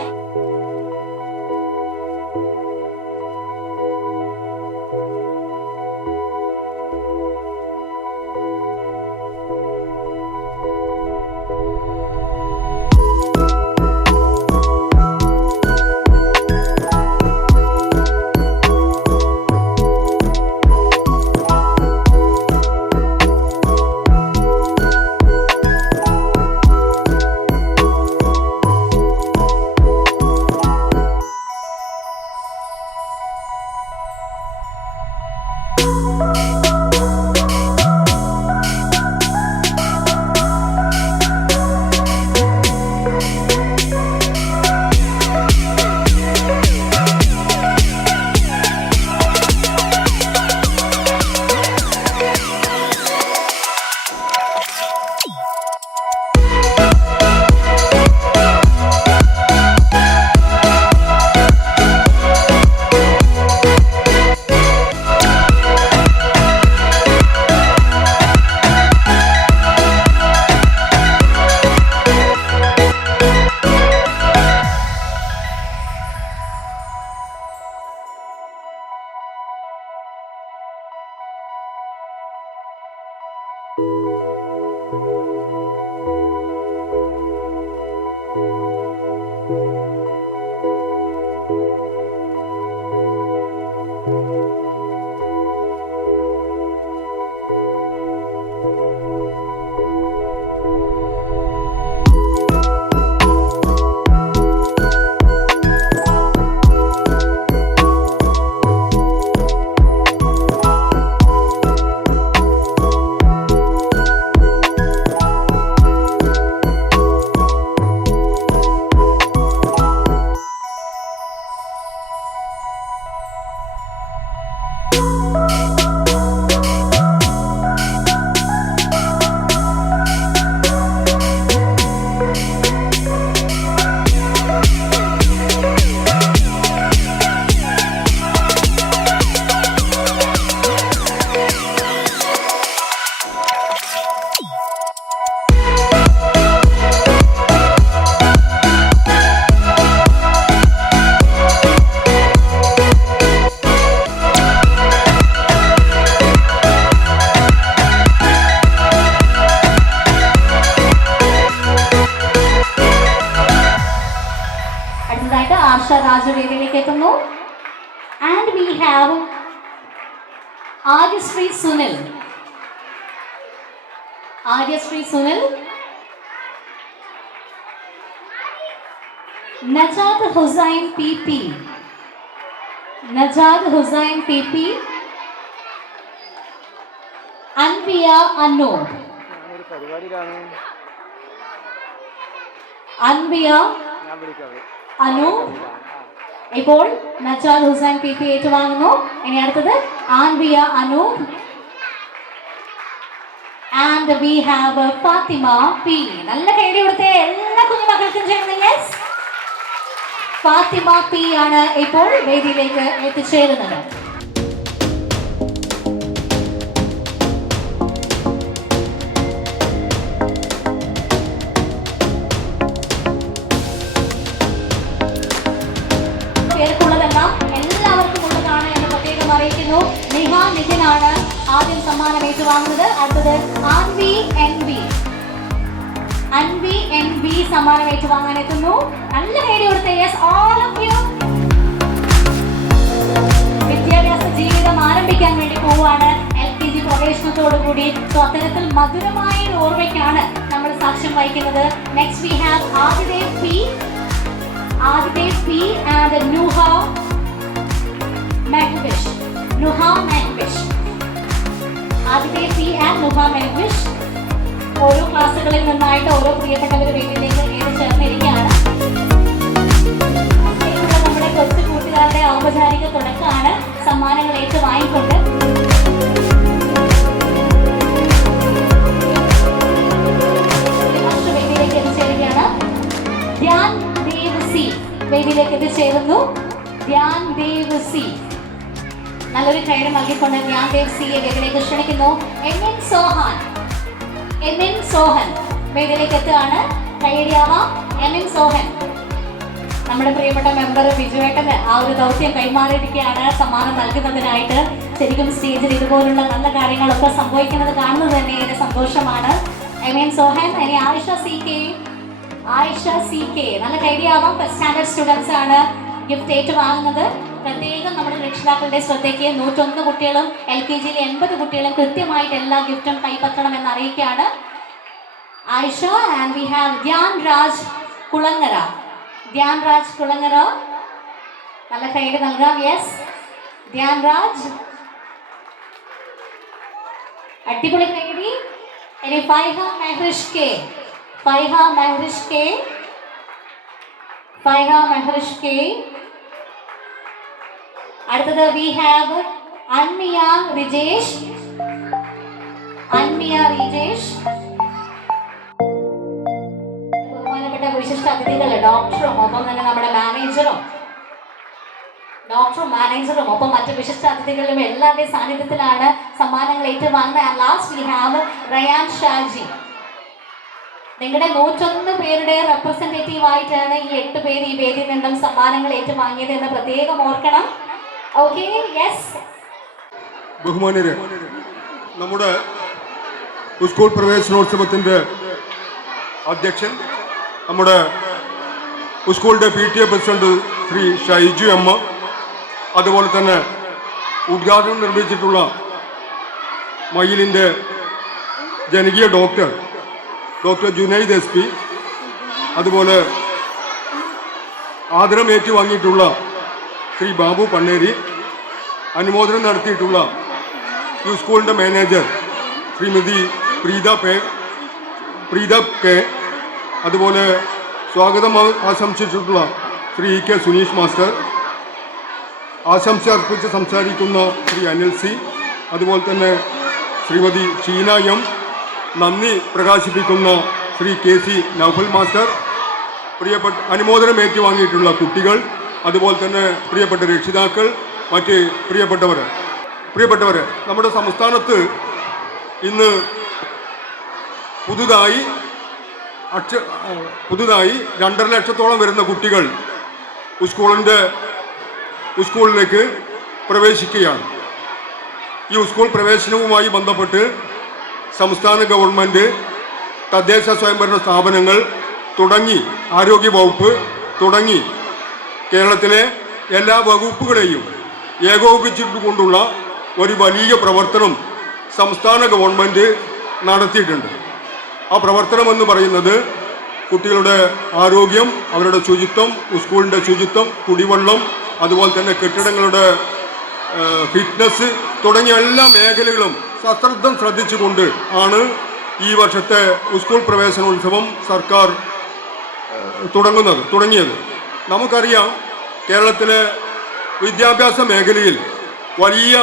രാജവേദിയിലേക്ക് എത്തുന്നു. And we have Aryasree Sunil. Aryasree Sunil, Najad Hussain PP, Najad Hussain PP, Anvia Annu, Anvia Anu. ഇപ്പോൾ നജാദ് ഹുസൈൻ PP ഏറ്റുവാങ്ങുന്നു. ഇനി അടുത്തത് Anvia Anu. And we have Fatima P. നല്ല കൈയടി കൊടുത്തേ എല്ലാ കുഞ്ഞുമക്കൾക്കും ചേർന്ന്. യെസ്, ഫാത്തിമ പി ആണ് ഇപ്പോൾ വേദിയിലേക്ക് എത്തിച്ചേരുന്നത്. പേർക്കുള്ളതെല്ലാം എല്ലാവർക്കും ഉള്ളതാണ് എന്ന് പ്രത്യേകം അറിയിക്കുന്നു. നിഹ നിതിനാണ് ആദ്യം സമ്മാനം ഏറ്റുവാങ്ങുന്നത്. അടുത്തത് അൻവി എൻ ബി സമ്മാനം ഏറ്റുവാങ്ങാൻ എത്തുന്നു. നല്ല കൈയടി കൊടുത്തേ. Yes, all of you. വിദ്യാഭ്യാസ ജീവിതം ആരംഭിക്കാൻ വേണ്ടി പോവുകയാണ് LKG പ്രവേശനത്തോടുകൂടി. സോ അത്തരത്തിൽ മധുരമായ ഒരു ഓർമ്മയ്ക്കാണ് നമ്മൾ സാക്ഷ്യം വഹിക്കുന്നത്. Next we have Adidev P and Nuha Magvish. Adidev P and Nuha Magvish ഓരോ ക്ലാസ്സുകളിൽ നിന്നായിട്ട് ഓരോ പ്രിയപ്പെട്ടവർ വീട്ടിലേക്ക് ചേർന്നിരിക്കുകയാണ്. നമ്മുടെ കൊച്ചു കൂട്ടുകാരുടെ ഔപചാരിക തുടക്കമാണ്. സമ്മാനങ്ങൾ ഏറ്റുവാങ്ങിക്കൊണ്ട് വേദിയിലേക്ക് എത്തിച്ചേരുകയാണ്. ധ്യാൻ ദേവ് സി വേദിയിലേക്ക് എത്തിച്ചേരുന്നു. ധ്യാൻ ദേവ് സി നല്ലൊരു കൈയ്യടി നൽകിക്കൊണ്ട് ധ്യാൻ ദേവ് സിയെ വേദിയിലേക്ക് ക്ഷണിക്കുന്നു. എം എൻ സോഹൻ വേദിയിലേക്ക് എത്തുകയാണ്. കൈയടിയാവാം. എം എൻ സോഹൻ നമ്മുടെ പ്രിയപ്പെട്ട മെമ്പർ ബിജുവേട്ടന് ആ ഒരു ദൗത്യം കൈമാറിയിരിക്കുകയാണ് സമ്മാനം നൽകുന്നതിനായിട്ട്. ശരിക്കും സ്റ്റേജിൽ ഇതുപോലുള്ള നല്ല കാര്യങ്ങളൊക്കെ സംഭവിക്കുന്നത് കാണുന്നത് തന്നെ ഏറെ സന്തോഷമാണ്. M N Sohan. ഇനി ആയിഷ സി കെ നല്ല കൈയടിയാവാം. ഫസ്റ്റ് സ്റ്റാൻഡേർഡ് സ്റ്റുഡൻസ് ആണ് ഗിഫ്റ്റ് ഏറ്റുവാങ്ങുന്നത്. പ്രത്യേകം നമ്മുടെ രക്ഷിതാക്കളുടെ ശ്രദ്ധയ്ക്ക് 101 കുട്ടികളും LKGയിൽ 80 കുട്ടികളും കൃത്യമായിട്ട് എല്ലാ ഗിഫ്റ്റും കൈപ്പറ്റണം എന്ന് അറിയിക്കുകയാണ്. Ayisha. And we have Dhyan Raj Kulangara നല്ല കൈയ്യടി നൽകാം. യെസ്, ധ്യാൻ രാജ്. അടിപൊളി കൈയ്യടി. ഇനി ഫൈഹ മെഹ്റിഷ് കെ. അടുത്തത് വി ഹാവ് അൻമിയ റിജേഷ്. ബഹുമാനപ്പെട്ട വിശിഷ്ട അതിഥികൾ ഡോക്ടറും ഒപ്പം തന്നെ നമ്മുടെ മാനേജറും ഒപ്പം മറ്റു വിശിഷ്ട അതിഥികളും എല്ലാവരുടെയും സാന്നിധ്യത്തിലാണ് സമ്മാനങ്ങൾ ഏറ്റുവാങ്ങുന്നത്. Last we have Rayan Shaji. നിങ്ങളുടെ 101 പേരുടെ റെപ്രസെന്റേറ്റീവ് ആയിട്ടാണ് ഈ 8 പേര് ഈ വേദിയിൽ നിന്നും സമ്മാനങ്ങൾ ഏറ്റുവാങ്ങിയത് എന്ന് പ്രത്യേകം ഓർക്കണം. Okay, yes. ബഹുമാന്യരെ, നമ്മുടെ സ്കൂൾ പ്രവേശനോത്സവത്തിൻ്റെ അധ്യക്ഷൻ നമ്മുടെ സ്കൂളിൻ്റെ PTA president Shri Shaiju M, അതുപോലെ തന്നെ ഉദ്ഘാടനം നിർവഹിച്ചിട്ടുള്ള മയിലിൻ്റെ ജനകീയ ഡോക്ടർ ജുനൈദ് SP, അതുപോലെ ആദരം ഏറ്റുവാങ്ങിയിട്ടുള്ള ശ്രീ ബാബു പണ്ണേരി, അനുമോദനം നടത്തിയിട്ടുള്ള ഈ സ്കൂളിൻ്റെ മാനേജർ ശ്രീമതി പ്രീത കെ, അതുപോലെ സ്വാഗതം ആശംസിച്ചിട്ടുള്ള ശ്രീ കെ സുനീഷ് മാസ്റ്റർ, ആശംസ അർപ്പിച്ച് സംസാരിക്കുന്ന ശ്രീ അനിൽ സി, അതുപോലെ തന്നെ ശ്രീമതി ഷീന എം, നന്ദി പ്രകാശിപ്പിക്കുന്ന ശ്രീ KC നൗഫൽ മാസ്റ്റർ, പ്രിയപ്പെട്ട അനുമോദനം ഏറ്റുവാങ്ങിയിട്ടുള്ള കുട്ടികൾ, അതുപോലെ തന്നെ പ്രിയപ്പെട്ട രക്ഷിതാക്കൾ, മറ്റ് പ്രിയപ്പെട്ടവരെ, നമ്മുടെ സംസ്ഥാനത്ത് ഇന്ന് പുതുതായി 2.5 ലക്ഷത്തോളം വരുന്ന കുട്ടികൾ സ്കൂളിലേക്ക് പ്രവേശിക്കുകയാണ്. ഈ സ്കൂൾ പ്രവേശനവുമായി ബന്ധപ്പെട്ട് സംസ്ഥാന ഗവൺമെൻറ്, തദ്ദേശ സ്വയംഭരണ സ്ഥാപനങ്ങൾ തുടങ്ങി ആരോഗ്യവകുപ്പ് തുടങ്ങി കേരളത്തിലെ എല്ലാ വകുപ്പുകളെയും ഏകോപിപ്പിച്ചുകൊണ്ടുള്ള ഒരു വലിയ പ്രവർത്തനം സംസ്ഥാന ഗവൺമെൻറ് നടത്തിയിട്ടുണ്ട്. ആ പ്രവർത്തനമെന്ന് പറയുന്നത് കുട്ടികളുടെ ആരോഗ്യം, അവരുടെ ശുചിത്വം, സ്കൂളിൻ്റെ ശുചിത്വം, കുടിവെള്ളം, അതുപോലെ തന്നെ കെട്ടിടങ്ങളുടെ ഫിറ്റ്നസ് തുടങ്ങിയ എല്ലാ മേഖലകളും സശ്രദ്ധം ശ്രദ്ധിച്ചുകൊണ്ട് ആണ് ഈ വർഷത്തെ സ്കൂൾ പ്രവേശനോത്സവം സർക്കാർ തുടങ്ങിയത്. നമുക്കറിയാം, കേരളത്തിലെ വിദ്യാഭ്യാസ മേഖലയിൽ വലിയ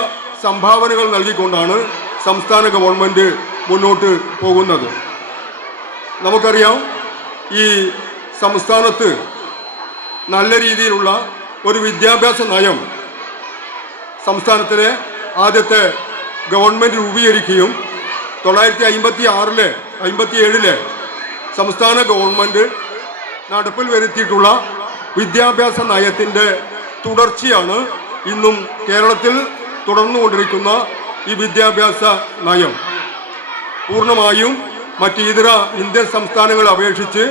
സംഭാവനകൾ നൽകിക്കൊണ്ടാണ് സംസ്ഥാന ഗവൺമെൻറ് മുന്നോട്ട് പോകുന്നത്. നമുക്കറിയാം, ഈ സംസ്ഥാനത്ത് നല്ല രീതിയിലുള്ള ഒരു വിദ്യാഭ്യാസ നയം സംസ്ഥാനത്തിലെ ആദ്യത്തെ ഗവൺമെൻറ് രൂപീകരിക്കുകയും 1957 സംസ്ഥാന ഗവൺമെൻറ് നടപ്പിൽ വരുത്തിയിട്ടുള്ള വിദ്യാഭ്യാസ നയത്തിൻ്റെ തുടർച്ചയാണ് ഇന്നും കേരളത്തിൽ തുടർന്നുകൊണ്ടിരിക്കുന്ന ഈ വിദ്യാഭ്യാസ നയം. പൂർണ്ണമായും മറ്റിതര ഇന്ത്യൻ സംസ്ഥാനങ്ങളെ അപേക്ഷിച്ച്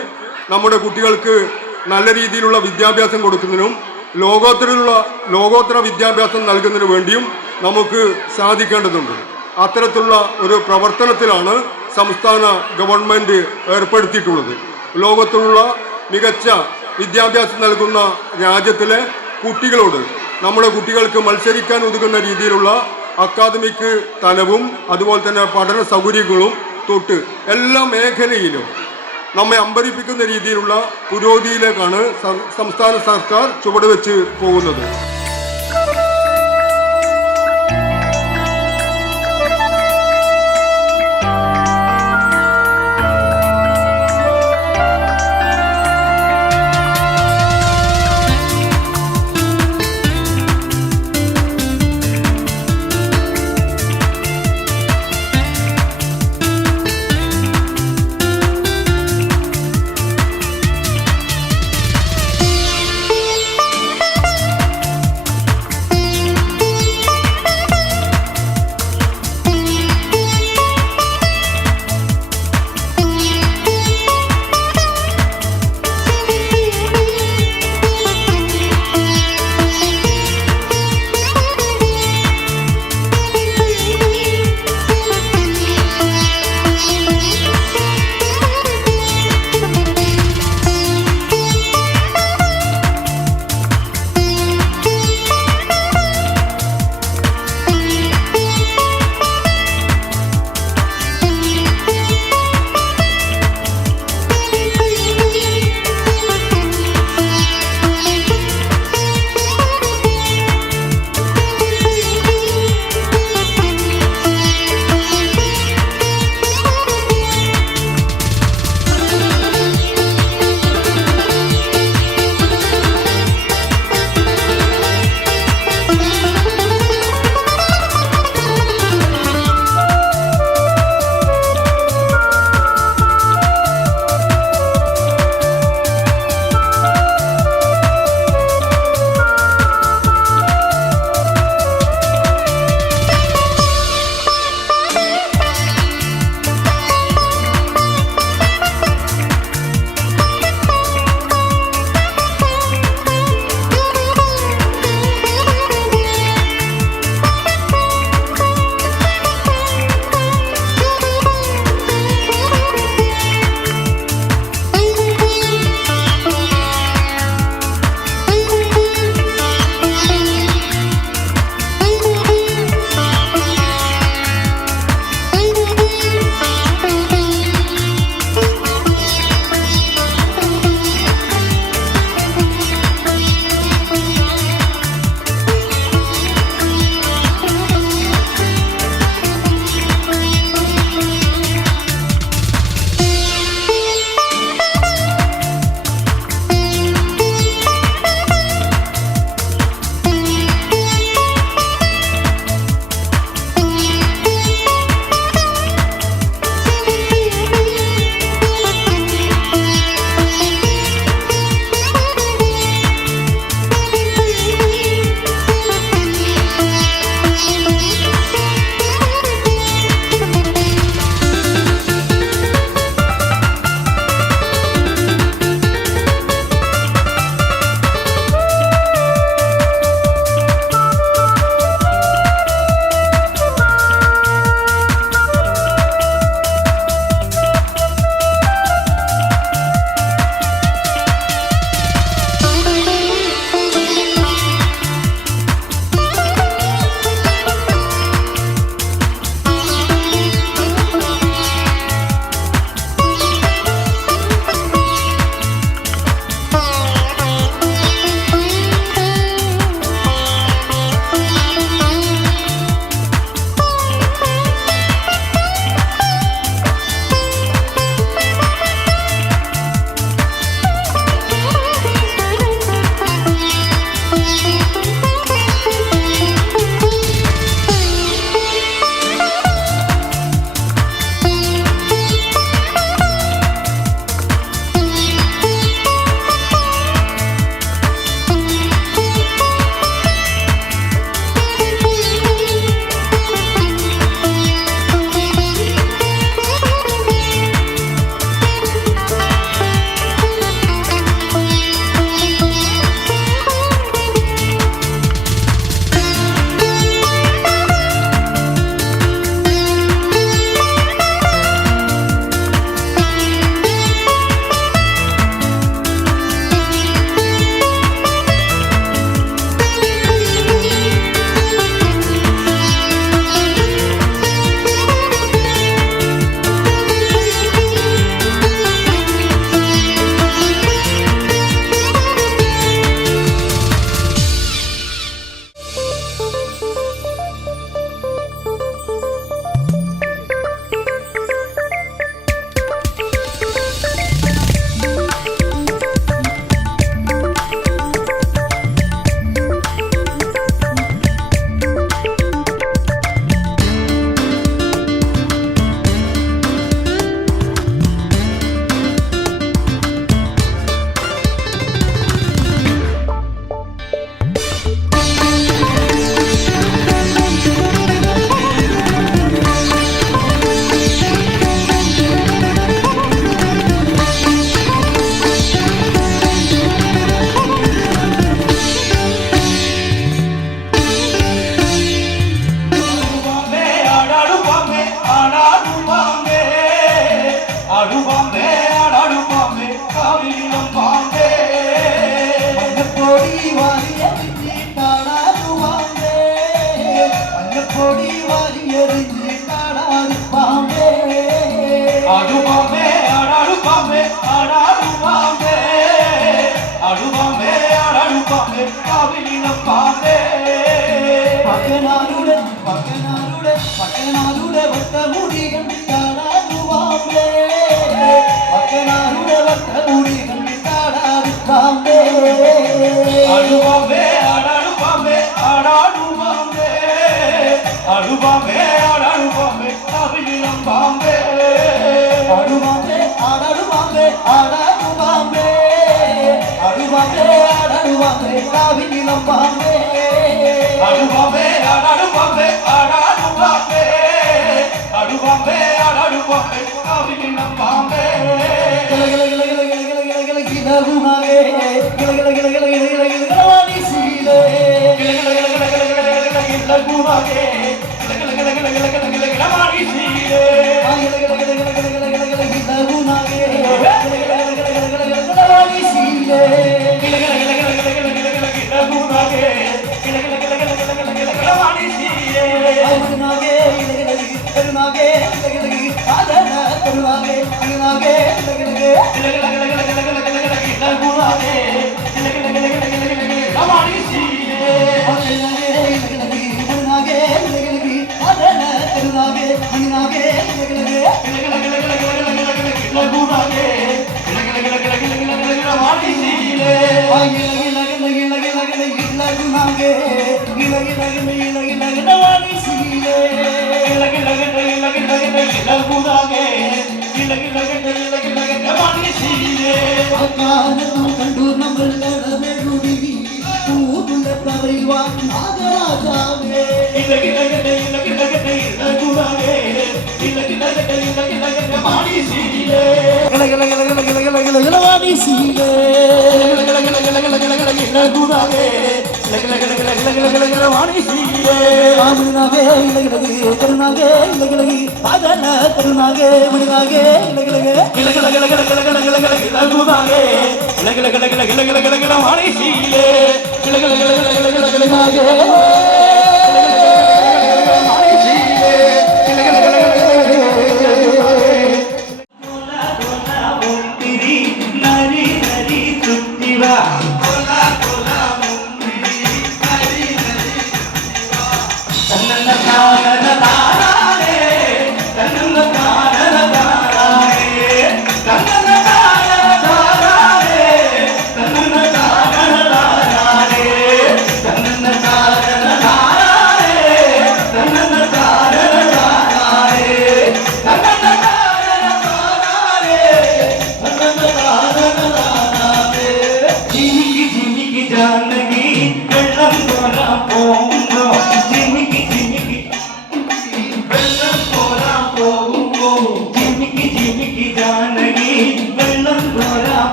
നമ്മുടെ കുട്ടികൾക്ക് നല്ല രീതിയിലുള്ള വിദ്യാഭ്യാസം കൊടുക്കുന്നതിനും ലോകോത്തര വിദ്യാഭ്യാസം നൽകുന്നതിനു വേണ്ടിയും നമുക്ക് സാധിക്കേണ്ടതുണ്ട്. അത്തരത്തിലുള്ള ഒരു പ്രവർത്തനത്തിലാണ് സംസ്ഥാന ഗവൺമെൻറ് ഏർപ്പെടുത്തിയിട്ടുള്ളത്. ലോകത്തിലുള്ള മികച്ച വിദ്യാഭ്യാസം നൽകുന്ന രാജ്യത്തിലെ കുട്ടികളോട് നമ്മുടെ കുട്ടികൾക്ക് മത്സരിക്കാൻ ഒതുങ്ങുന്ന രീതിയിലുള്ള അക്കാദമിക് തലവും അതുപോലെ തന്നെ പഠന സൗകര്യങ്ങളും തൊട്ട് എല്ലാ മേഖലയിലും നമ്മെ അമ്പരിപ്പിക്കുന്ന രീതിയിലുള്ള പുരോഗതിയിലേക്കാണ് സംസ്ഥാന സർക്കാർ ചുവടുവെച്ച് പോകുന്നത്.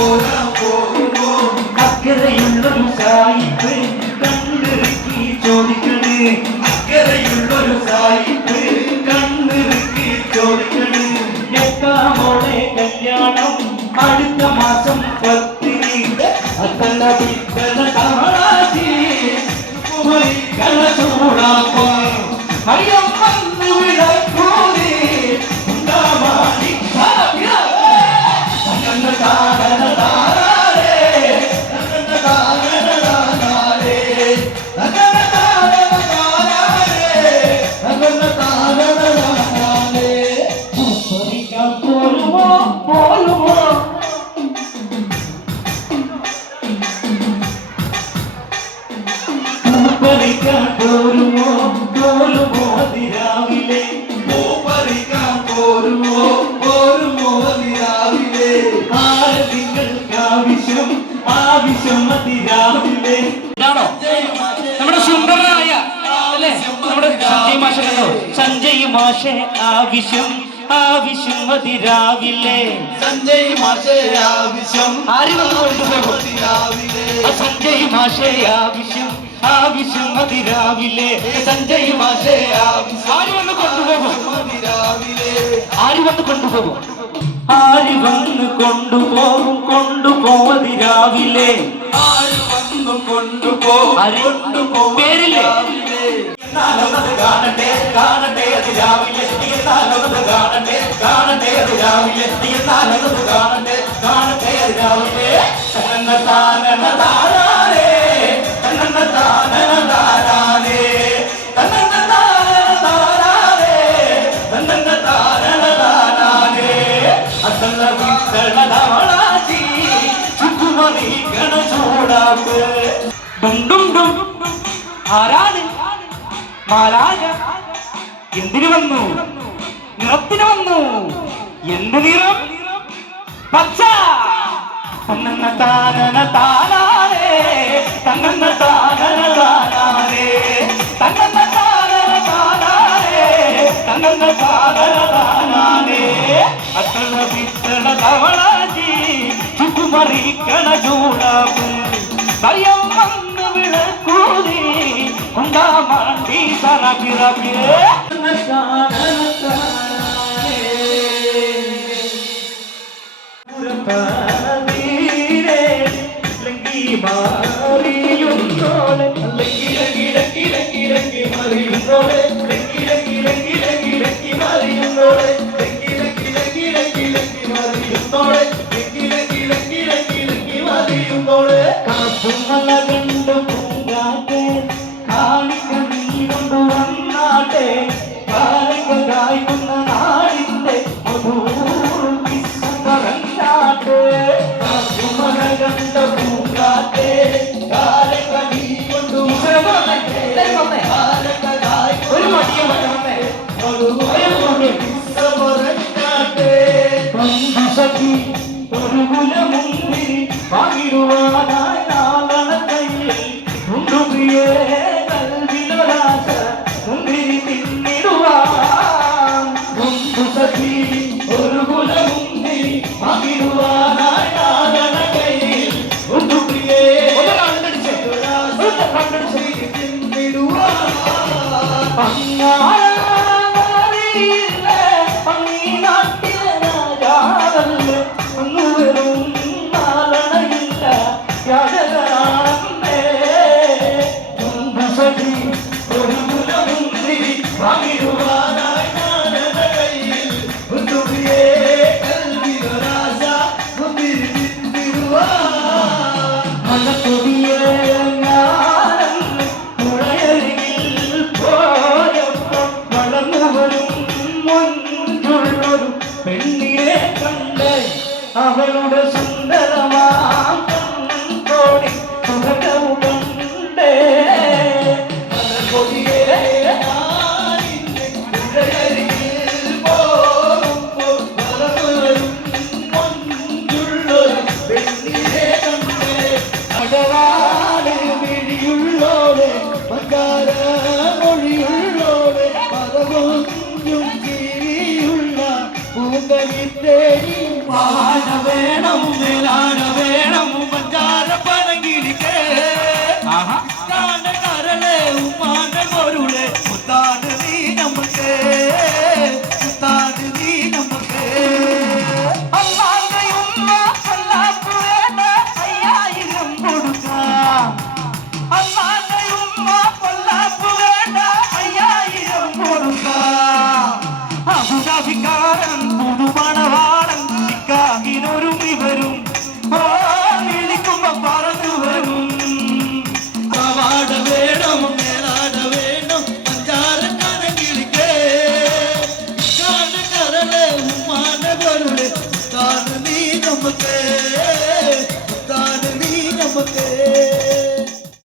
പോകാൻ പോകുമോ അക്കരയുള്ളൊരു സായിപ്പ് കണ്ണിറുക്കി ചോദിക്കണ് അക്കരയുള്ളൊരു സായിപ്പ് കണ്ണിറുക്കി ചോദിക്കണ് എത്താമോളെ കല്യാണം അടുത്ത മാസം 10 അത്തല്ല പിത്തല തമളാത്തി കുമരിക്കല ചൂടാക്കോ അയ്യോ വന്നു വിളക്കൂതി ഉണ്ടാമാണി പോരുമോ അതിരാവിലെ പൂപ്പറിക്കാൻ പോരുമോ അതിരാവിലെ ആരതിങ്ങൾക്ക് ആവശ്യം അതിരാവിലെ ഇതാണോ നമ്മുടെ സുന്ദരനായ അല്ലേ നമ്മുടെ സഞ്ജയ് മാഷ കണ്ടോ സഞ്ജയ് മാഷെ ആവശ്യം അതിരാവിലെ സഞ്ജയ് മാഷേ ആവശ്യം ആര് വന്ന് കൊണ്ടുപോകും സഞ്ജയ് മാഷെ ആവശ്യം അതിരാവിലെ സഞ്ജയ് മാഷെ ആര് വന്ന് കൊണ്ടുപോകും ആര് വന്ന് കൊണ്ടുപോകും പേരില്ലേ കാണട്ടെ അതിരാവിലെ കാണട്ടെ അതിരാവിലെ ആരാണ് മാലാക എന്തിനു വന്നു നിറത്തിന് വന്നു എന്ത് നിറം പച്ച തന്നന്ന താനന താനാനേ തന്നന്ന താനന താനാനേ തന്നന്ന താനന താനാനേ തന്നന്ന താനന താനാനേ അത്തള പിത്തള തവളാജി ചുക്കുമറിക്കണ ചൂടാപ്പ് ഭയം വന്ന് വിളക്കൂതി ഉണ്ടാമാണ്ടി സറപിറപ്പിയേ കാറ്റുമലകണ്ടു പൂങ്കാറ്റെ കാണിക്ക നീ കൊണ്ടുവന്നാട്ടെ കാലിക്ക കായ്ക്കുന്ന നാടിന്റെ പറഞ്ഞാട്ടെ കാറ്റുമലകണ്ട പൂങ്കാറ്റെ കാലിക്ക നീ ഒരു മടിയും സഖി ഒരു കുലമുന്തിരി പകിടുവാനായി നാളെ കയ്യിൽ ഉണ്ടുപ്രിയേ കൽവിലൊരാശ മുന്തിരി തിന്നിടുവാൻ സഖി ഒരു കുലമുന്തിരി പകിടുവാനായി നാളെ കയ്യിൽ ഉണ്ടുപ്രിയേ തിന്നിടുവാൻ പെണ്ണിനെ കണ്ട് അവളുടെ സുന്ദരമാം കോടി സുഖവും കണ്ടേ വിഴിയുള്ളോടെ മകാര മൊഴിയുള്ളോടെ പദകൊഞ്ചും ജീവിയുള്ള പൂങ്കലിത്തേരി വാഴ വേണം